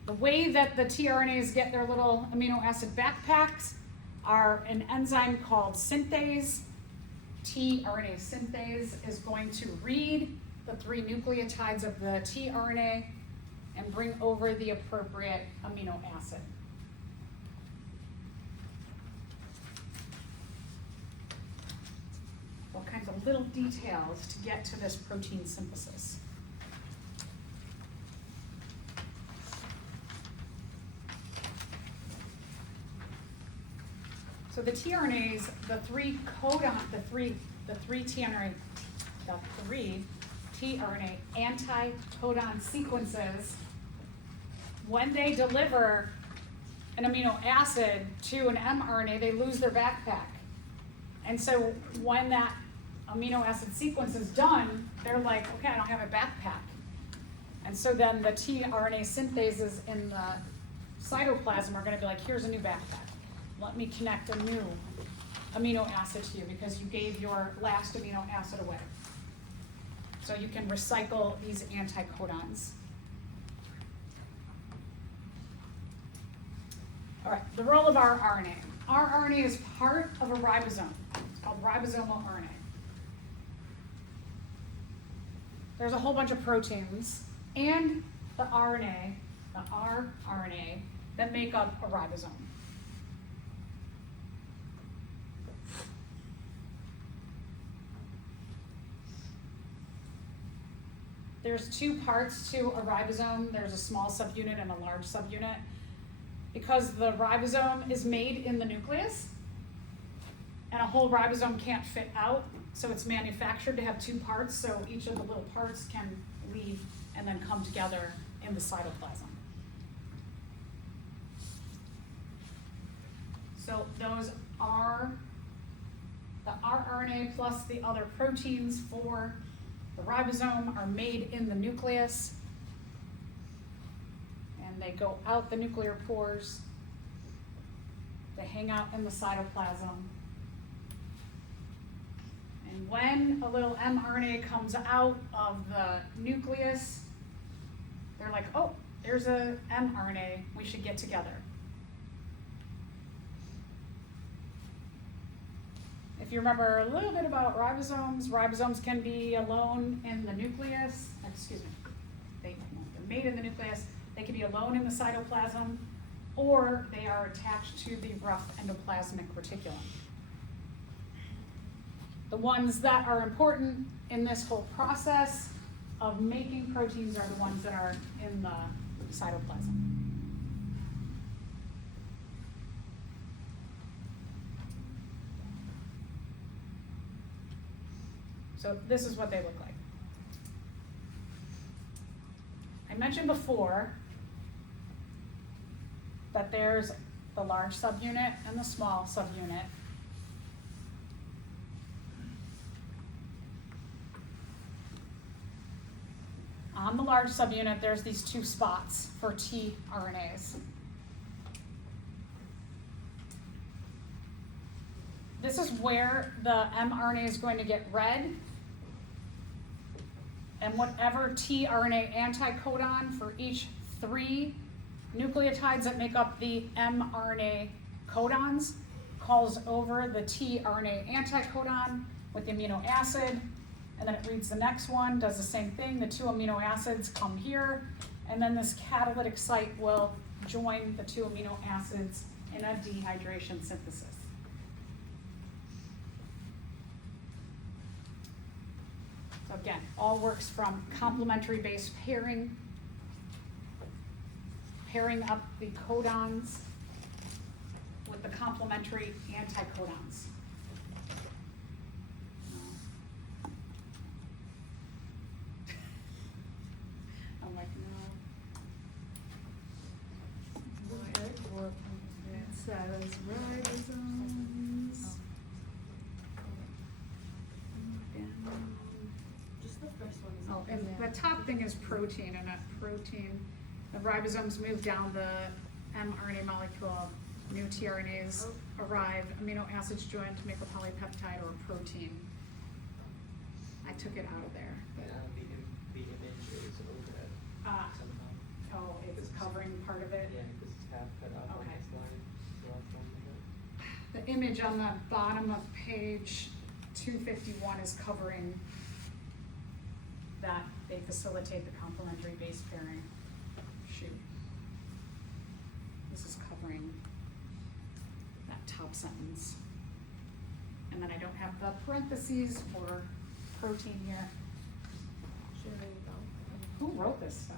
The way that the tRNAs get their little amino acid backpacks are an enzyme called synthase. tRNA synthase is going to read the 3 nucleotides of the tRNA and bring over the appropriate amino acid. All kinds of little details to get to this protein synthesis. So the tRNAs, the three tRNA anti-codon sequences, when they deliver an amino acid to an mRNA, they lose their backpack. And so when that amino acid sequence is done, they're like, okay, I don't have a backpack. And so then the tRNA synthases in the cytoplasm are going to be like, here's a new backpack. Let me connect a new amino acid to you because you gave your last amino acid away. So you can recycle these anticodons. All right, the role of our RNA. Our RNA is part of a ribosome. It's called ribosomal RNA. There's a whole bunch of proteins and the RNA, the rRNA, that make up a ribosome. There's 2 parts to a ribosome. There's a small subunit and a large subunit. Because the ribosome is made in the nucleus, and a whole ribosome can't fit out, so it's manufactured to have 2 parts, so each of the little parts can leave and then come together in the cytoplasm. So those are the rRNA plus the other proteins for the ribosome are made in the nucleus, and they go out the nuclear pores. They hang out in the cytoplasm. And when a little mRNA comes out of the nucleus, they're like, oh, there's a mRNA, we should get together. If you remember a little bit about ribosomes can be alone in the nucleus, they're made in the nucleus, they can be alone in the cytoplasm, or they are attached to the rough endoplasmic reticulum. The ones that are important in this whole process of making proteins are the ones that are in the cytoplasm. So this is what they look like. I mentioned before that there's the large subunit and the small subunit. On the large subunit, there's these 2 spots for tRNAs. This is where the mRNA is going to get read, and whatever tRNA anticodon for each 3 nucleotides that make up the mRNA codons calls over the tRNA anticodon with the amino acid, and then it reads the next one, does the same thing. The 2 amino acids come here, and then this catalytic site will join the 2 amino acids in a dehydration synthesis. So again, all works from complementary base pairing, pairing up the codons with the complementary anticodons. I'm like, no. It says ribosomes. Just the first one is. Oh, and the top thing is protein, and that protein, the ribosomes move down the mRNA molecule, new tRNAs arrive, amino acids join to make a polypeptide or a protein. I took it out of there, but, The image is overhead somehow. oh, it's covering part of it. Yeah, because it's half cut off on Okay. this line. So that's one of it. The image on the bottom of page 251 is covering that they facilitate the complementary base pairing. Shoot. This is covering that top sentence. And then I don't have the parentheses for protein here. Sure, there you go. Who wrote this stuff?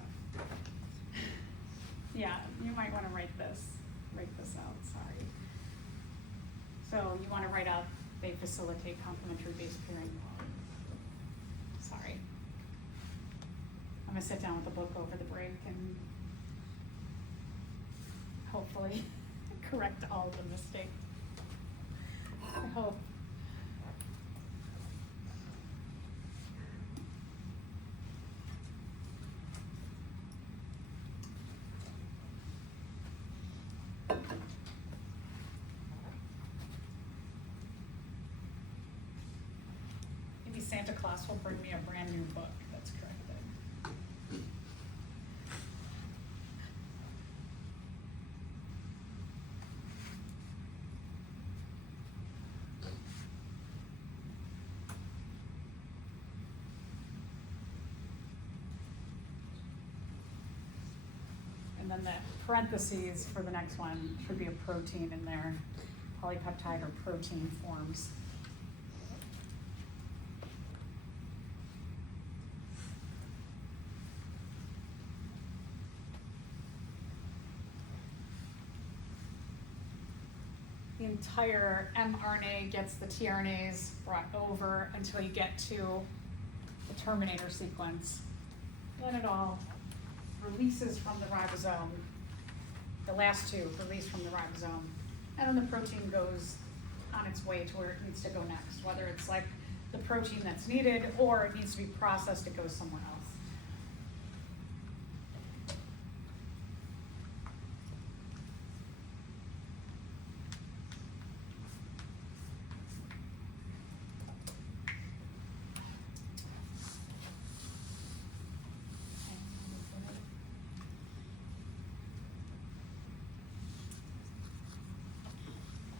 Yeah, you might wanna write this out, sorry. So you wanna write out, they facilitate complementary base pairing. Sorry. I'm gonna sit down with the book over the break and hopefully correct all of the mistakes. I hope. Maybe Santa Claus will bring me a brand new book that's corrected. And then the parentheses for the next one should be a protein in there, polypeptide or protein forms. The entire mRNA gets the tRNAs brought over until you get to the terminator sequence. Then it all releases from the ribosome. The last two release from the ribosome. And then the protein goes on its way to where it needs to go next, whether it's like the protein that's needed or it needs to be processed, it goes somewhere else.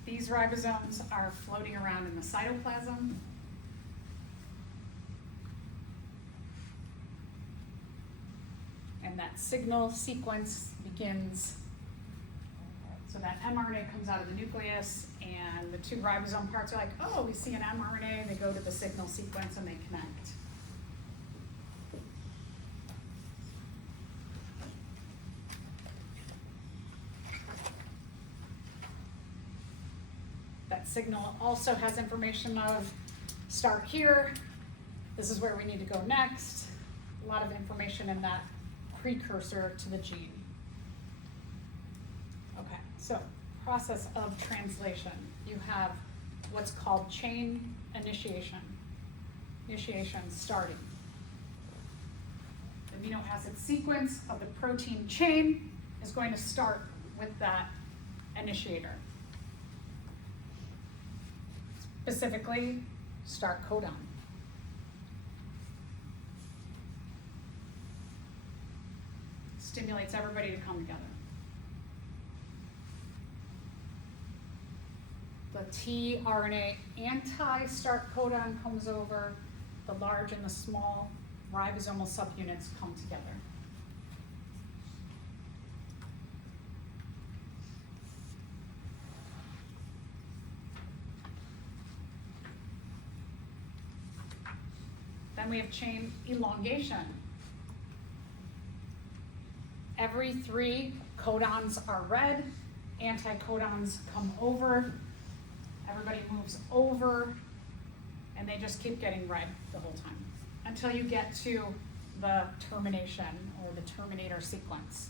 These ribosomes are floating around in the cytoplasm. And that signal sequence begins, so that mRNA comes out of the nucleus and the two ribosome parts are like, oh, we see an mRNA, they go to the signal sequence and they connect. That signal also has information of start here, this is where we need to go next. A lot of information in that precursor to the gene. Okay, so process of translation. You have what's called chain initiation. Initiation starting. The amino acid sequence of the protein chain is going to start with that initiator. Specifically, start codon. Stimulates everybody to come together. The tRNA anti-start codon comes over, the large and the small ribosomal subunits come together. Then we have chain elongation. Every 3 codons are read, anticodons come over, everybody moves over, and they just keep getting read the whole time until you get to the termination or the terminator sequence.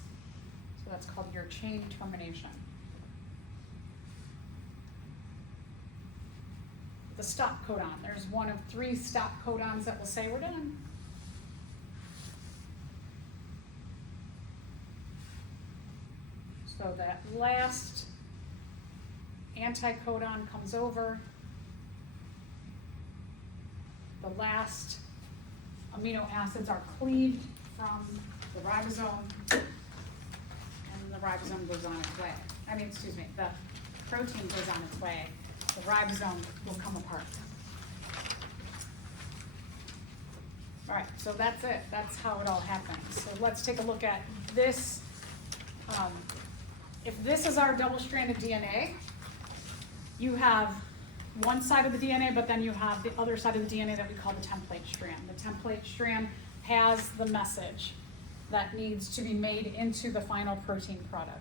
So that's called your chain termination. The stop codon, there's one of 3 stop codons that will say we're done. So that last anticodon comes over. The last amino acids are cleaved from the ribosome, and the ribosome goes on its way. The protein goes on its way. The ribosome will come apart. All right, so that's it. That's how it all happens. So let's take a look at this. If this is our double-stranded DNA, you have one side of the DNA, but then you have the other side of the DNA that we call the template strand. The template strand has the message that needs to be made into the final protein product.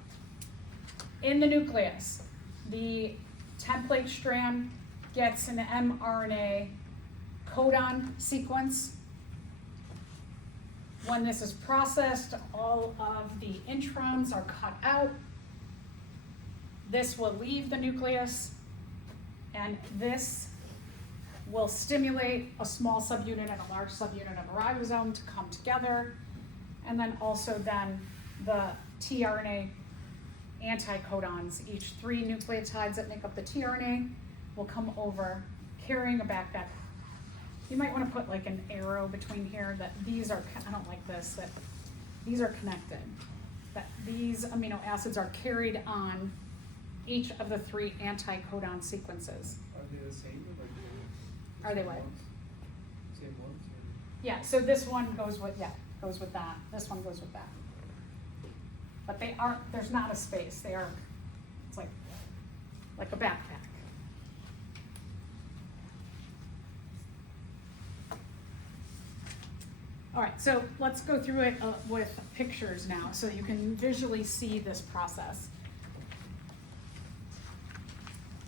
In the nucleus, the template strand gets an mRNA codon sequence. When this is processed, all of the introns are cut out. This will leave the nucleus, and this will stimulate a small subunit and a large subunit of a ribosome to come together, and then also then the tRNA anticodons, each 3 nucleotides that make up the tRNA will come over carrying a backpack. You might want to put like an arrow between here that these are, I don't like this, that these are connected, that these amino acids are carried on each of the 3 anticodon sequences. Are they the same? Like Are they what? Same ones? Yeah, so this one goes with, goes with that. This one goes with that. But they aren't, there's not a space. They are, it's like a backpack. All right, so let's go through it with pictures now so you can visually see this process.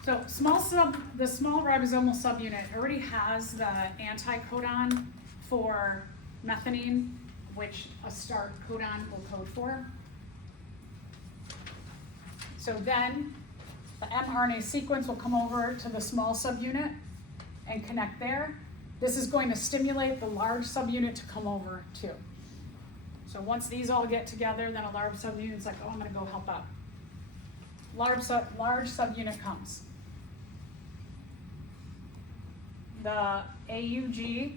So the small ribosomal subunit already has the anticodon for methionine, which a start codon will code for. So then the mRNA sequence will come over to the small subunit and connect there. This is going to stimulate the large subunit to come over too. So once these all get together, then a large subunit's like, oh, I'm gonna go help out. Large subunit comes. The AUG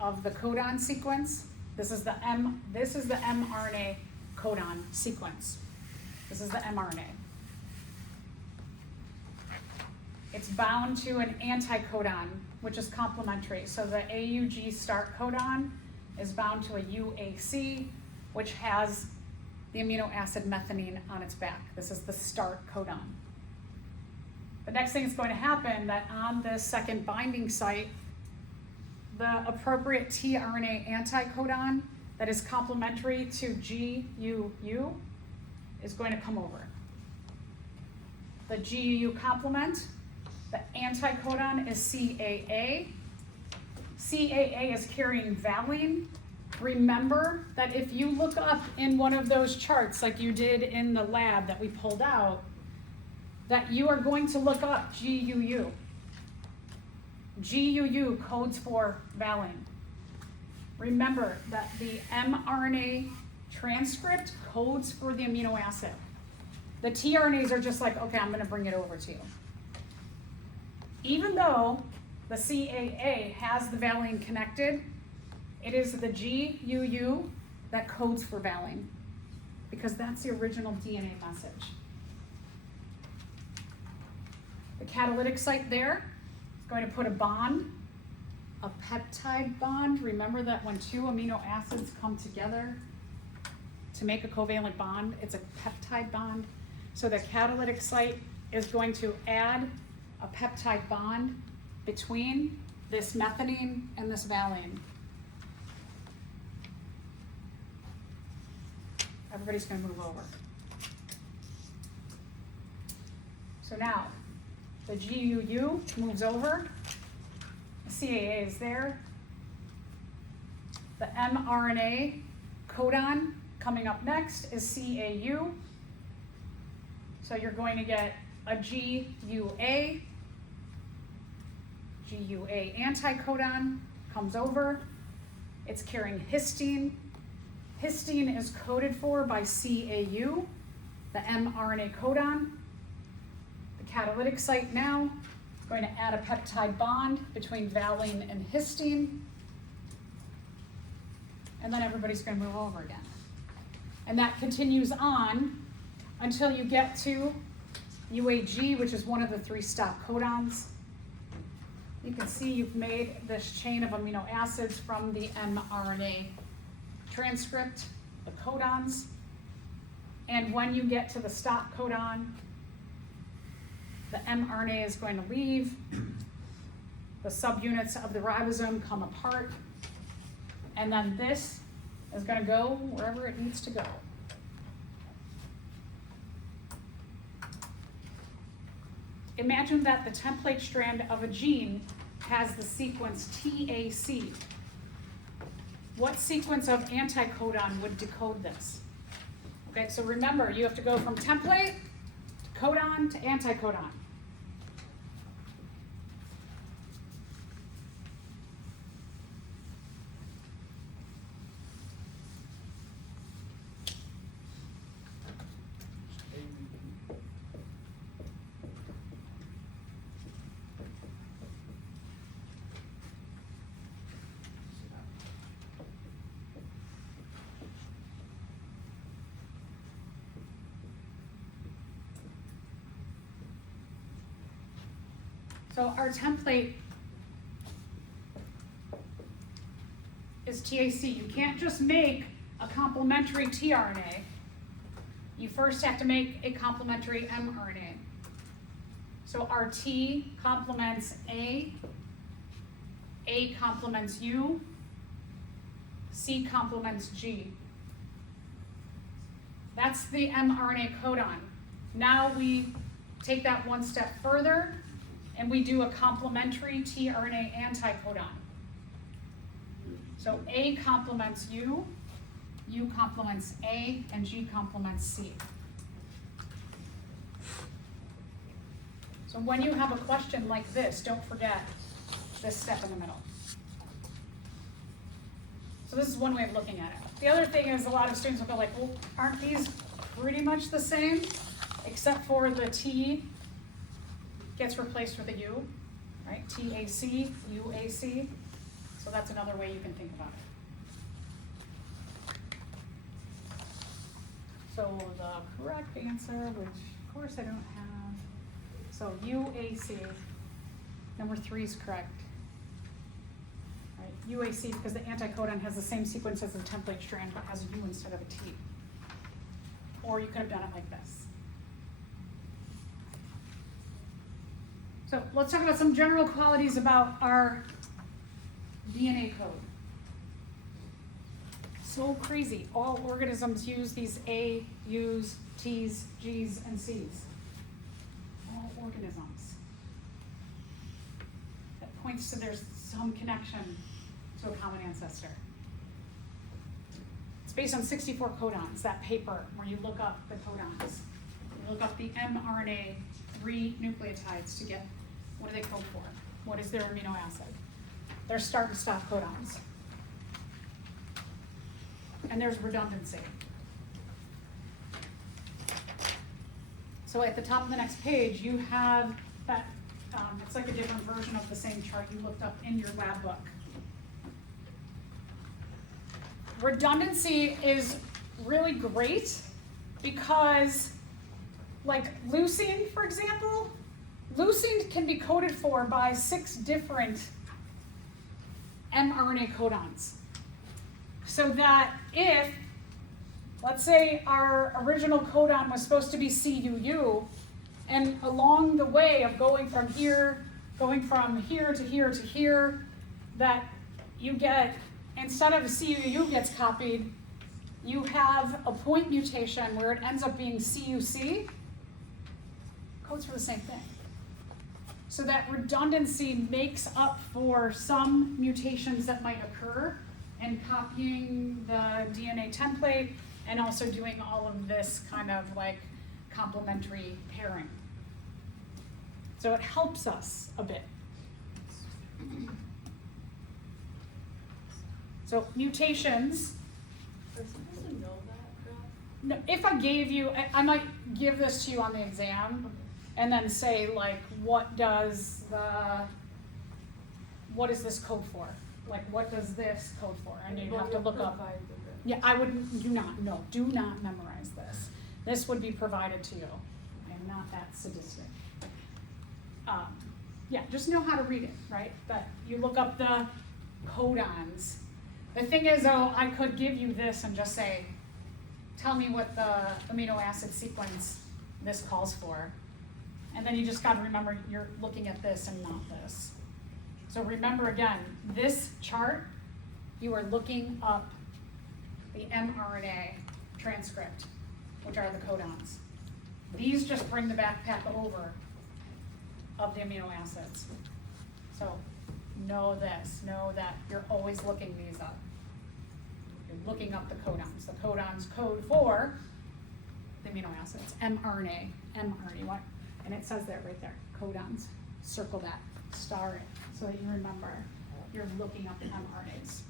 of the codon sequence, this is the mRNA codon sequence. This is the mRNA. It's bound to an anticodon, which is complementary. So the AUG start codon is bound to a UAC, which has the amino acid methionine on its back. This is the start codon. The next thing that's going to happen, that on this second binding site, the appropriate tRNA anticodon that is complementary to GUU is going to come over. The GUU complement, the anticodon is CAA. CAA is carrying valine. Remember that if you look up in one of those charts like you did in the lab that we pulled out, that you are going to look up GUU. GUU codes for valine. Remember that the mRNA transcript codes for the amino acid. The tRNAs are just like, okay, I'm going to bring it over to you. Even though the CAA has the valine connected, it is the GUU that codes for valine, because that's the original DNA message. The catalytic site there is going to put a bond, a peptide bond. Remember that when 2 amino acids come together to make a covalent bond, it's a peptide bond. So the catalytic site is going to add a peptide bond between this methionine and this valine. Everybody's going to move over. So now the GUU moves over, the CAA is there, the mRNA codon coming up next is CAU. So you're going to get a GUA anticodon comes over. It's carrying histine. Histine is coded for by CAU, the mRNA codon. The catalytic site now is going to add a peptide bond between valine and histine. And then everybody's going to move over again. And that continues on until you get to UAG, which is one of the 3 stop codons. you can see you've made this chain of amino acids from the mRNA transcript, the codons. And when you get to the stop codon, the mRNA is going to leave. The subunits of the ribosome come apart. And then this is going to go wherever it needs to go. Imagine that the template strand of a gene has the sequence TAC. What sequence of anticodon would decode this? Okay, so remember, you have to go from template to codon to anticodon. So our template is TAC. You can't just make a complementary tRNA. You first have to make a complementary mRNA. So our T complements A complements U, C complements G. That's the mRNA codon. Now we take that one step further and we do a complementary tRNA anticodon. So A complements U, U complements A, and G complements C. So when you have a question like this, don't forget this step in the middle. So this is one way of looking at it. The other thing is a lot of students will go like, well, aren't these pretty much the same? Except for the T gets replaced with a U, right? TAC, UAC. So that's another way you can think about it. So the correct answer, which of course I don't have, so UAC, number 3 is correct. Right, UAC because the anticodon has the same sequence as the template strand but has a U instead of a T. Or you could have done it like this. So let's talk about some general qualities about our DNA code. So crazy. All organisms use these A, U's, T's, G's, and C's. All organisms. That points to there's some connection to a common ancestor. It's based on 64 codons, that paper where you look up the codons. You look up the mRNA 3 nucleotides to get, what do they code for? What is their amino acid? Their start and stop codons. And there's redundancy. So at the top of the next page, you have that, it's like a different version of the same chart you looked up in your lab book. Redundancy is really great because, like leucine, for example, leucine can be coded for by 6 different mRNA codons. So that if, let's say our original codon was supposed to be CUU, and along the way of going from here to here to here, that you get, instead of CUU gets copied, you have a point mutation where it ends up being CUC, codes for the same thing. So that redundancy makes up for some mutations that might occur in copying the DNA template and also doing all of this kind of like complementary pairing. So it helps us a bit. So mutations. Are you supposed to know that, Rob? No, if I gave you, I might give this to you on the exam and then say like, what is this code for? Like, what does this code for? And you'd have to look up. Yeah, I would, do not memorize this. This would be provided to you. I am not that sadistic. yeah, just know how to read it, right? But you look up the codons. The thing is, though, I could give you this and just say, tell me what the amino acid sequence this calls for. And then you just gotta remember you're looking at this and not this. So remember again, this chart, you are looking up the mRNA transcript, which are the codons. These just bring the backpack over of the amino acids. So know this, know that you're always looking these up. You're looking up the codons. The codons code for the amino acids, mRNA, what? And it says that right there, codons. Circle that, star it, so that you remember you're looking up the mRNAs.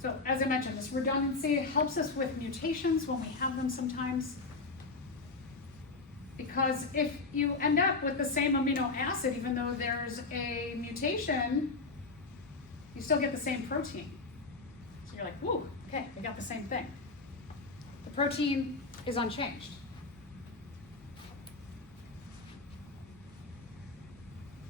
So as I mentioned, this redundancy helps us with mutations when we have them sometimes. Because if you end up with the same amino acid, even though there's a mutation, you still get the same protein. So you're like, woo, okay, we got the same thing. The protein is unchanged.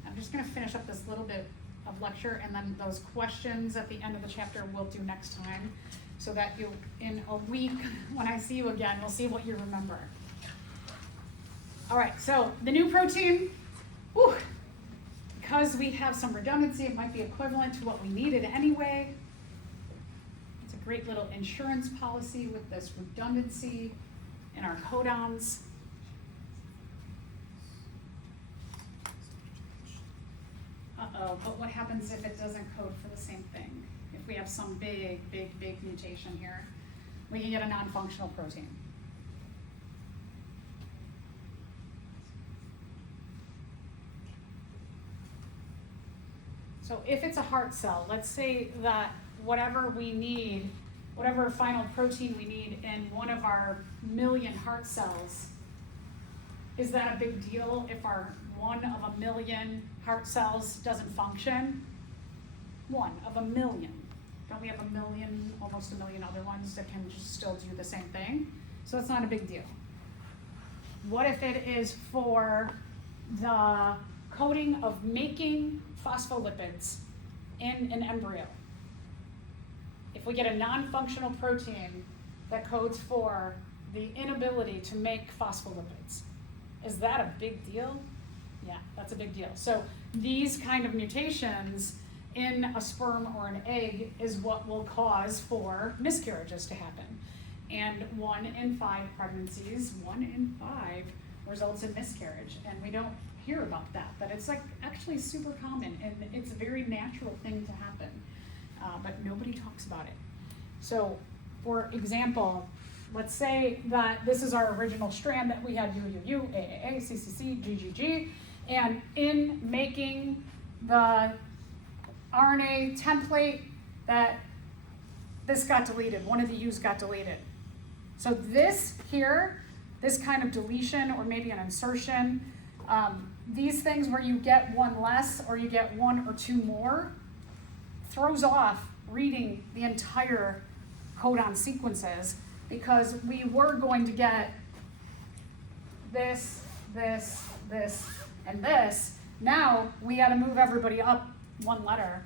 I'm just gonna finish up this little bit of lecture, and then those questions at the end of the chapter we'll do next time, so that you, in a week, when I see you again, we'll see what you remember. All right, so the new protein, whew, because we have some redundancy, it might be equivalent to what we needed anyway. It's a great little insurance policy with this redundancy in our codons. Uh-oh, but what happens if it doesn't code for the same thing? If we have some big mutation here, we can get a non-functional protein. So if it's a heart cell, let's say that whatever we need, whatever final protein we need in one of our million heart cells, is that a big deal if our 1 of a million heart cells doesn't function? 1 of a million. Don't we have a million, almost a million other ones that can just still do the same thing? So it's not a big deal. What if it is for the coding of making phospholipids in an embryo? If we get a non-functional protein that codes for the inability to make phospholipids, is that a big deal? Yeah, that's a big deal. So these kind of mutations in a sperm or an egg is what will cause for miscarriages to happen. And 1 in 5 pregnancies, 1 in 5 results in miscarriage. And we don't hear about that, but it's like actually super common, and it's a very natural thing to happen, but nobody talks about it. So for example, let's say that this is our original strand that we had UUU, AAA, CCC, GGG, and in making the RNA template that this got deleted, one of the U's got deleted. So this here, this kind of deletion or maybe an insertion, these things where you get 1 less or you get 1 or 2 more, throws off reading the entire codon sequences, because we were going to get this, this, this, and this. Now we got to move everybody up 1 letter.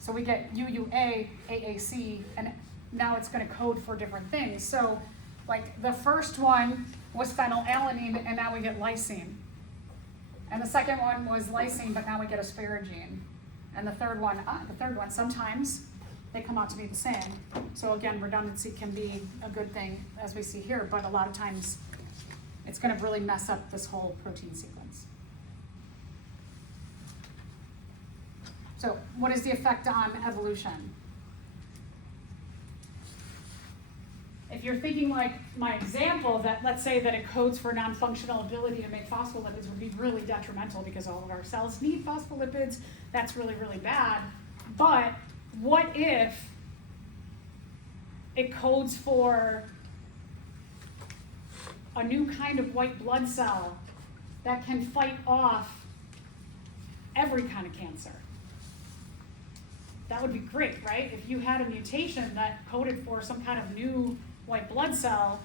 So we get UUA, AAC, and now it's going to code for different things. So like the first one was phenylalanine, and now we get lysine. And the second one was lysine, but now we get asparagine. And the third one, sometimes they come out to be the same. So again, redundancy can be a good thing, as we see here, but a lot of times it's going to really mess up this whole protein sequence. So what is the effect on evolution? If you're thinking like my example, that let's say that it codes for non-functional ability to make phospholipids would be really detrimental because all of our cells need phospholipids, that's really, really bad. But what if it codes for a new kind of white blood cell that can fight off every kind of cancer? That would be great, right? If you had a mutation that coded for some kind of new white blood cell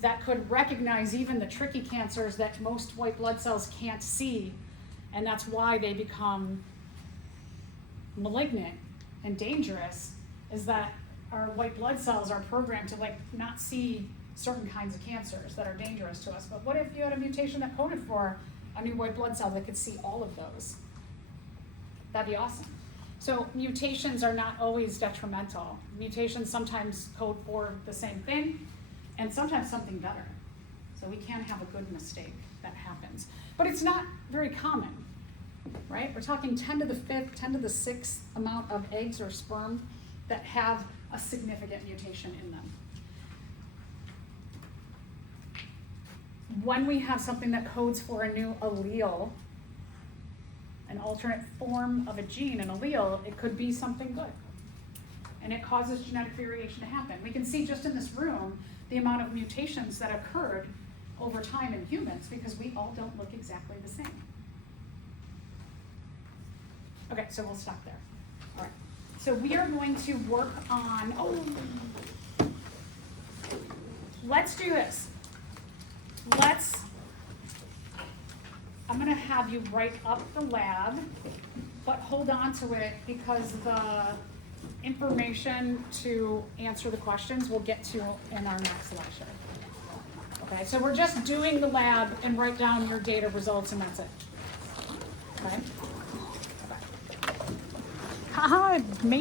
that could recognize even the tricky cancers that most white blood cells can't see, and that's why they become malignant and dangerous, is that our white blood cells are programmed to like not see certain kinds of cancers that are dangerous to us. But what if you had a mutation that coded for a new white blood cell that could see all of those? That'd be awesome. So mutations are not always detrimental. Mutations sometimes code for the same thing, and sometimes something better. So we can have a good mistake that happens. But it's not very common, right? We're talking 10 to the 5th, 10 to the 6th amount of eggs or sperm that have a significant mutation in them. When we have something that codes for a new allele, an alternate form of a gene, an allele, it could be something good. And it causes genetic variation to happen. We can see just in this room the amount of mutations that occurred over time in humans because we all don't look exactly the same. Okay, so we'll stop there. All right. So we are going to work on, let's do this. I'm gonna have you write up the lab, but hold on to it because the information to answer the questions we'll get to in our next lecture. Okay, so we're just doing the lab and write down your data results and that's it. Okay? Haha, I made it.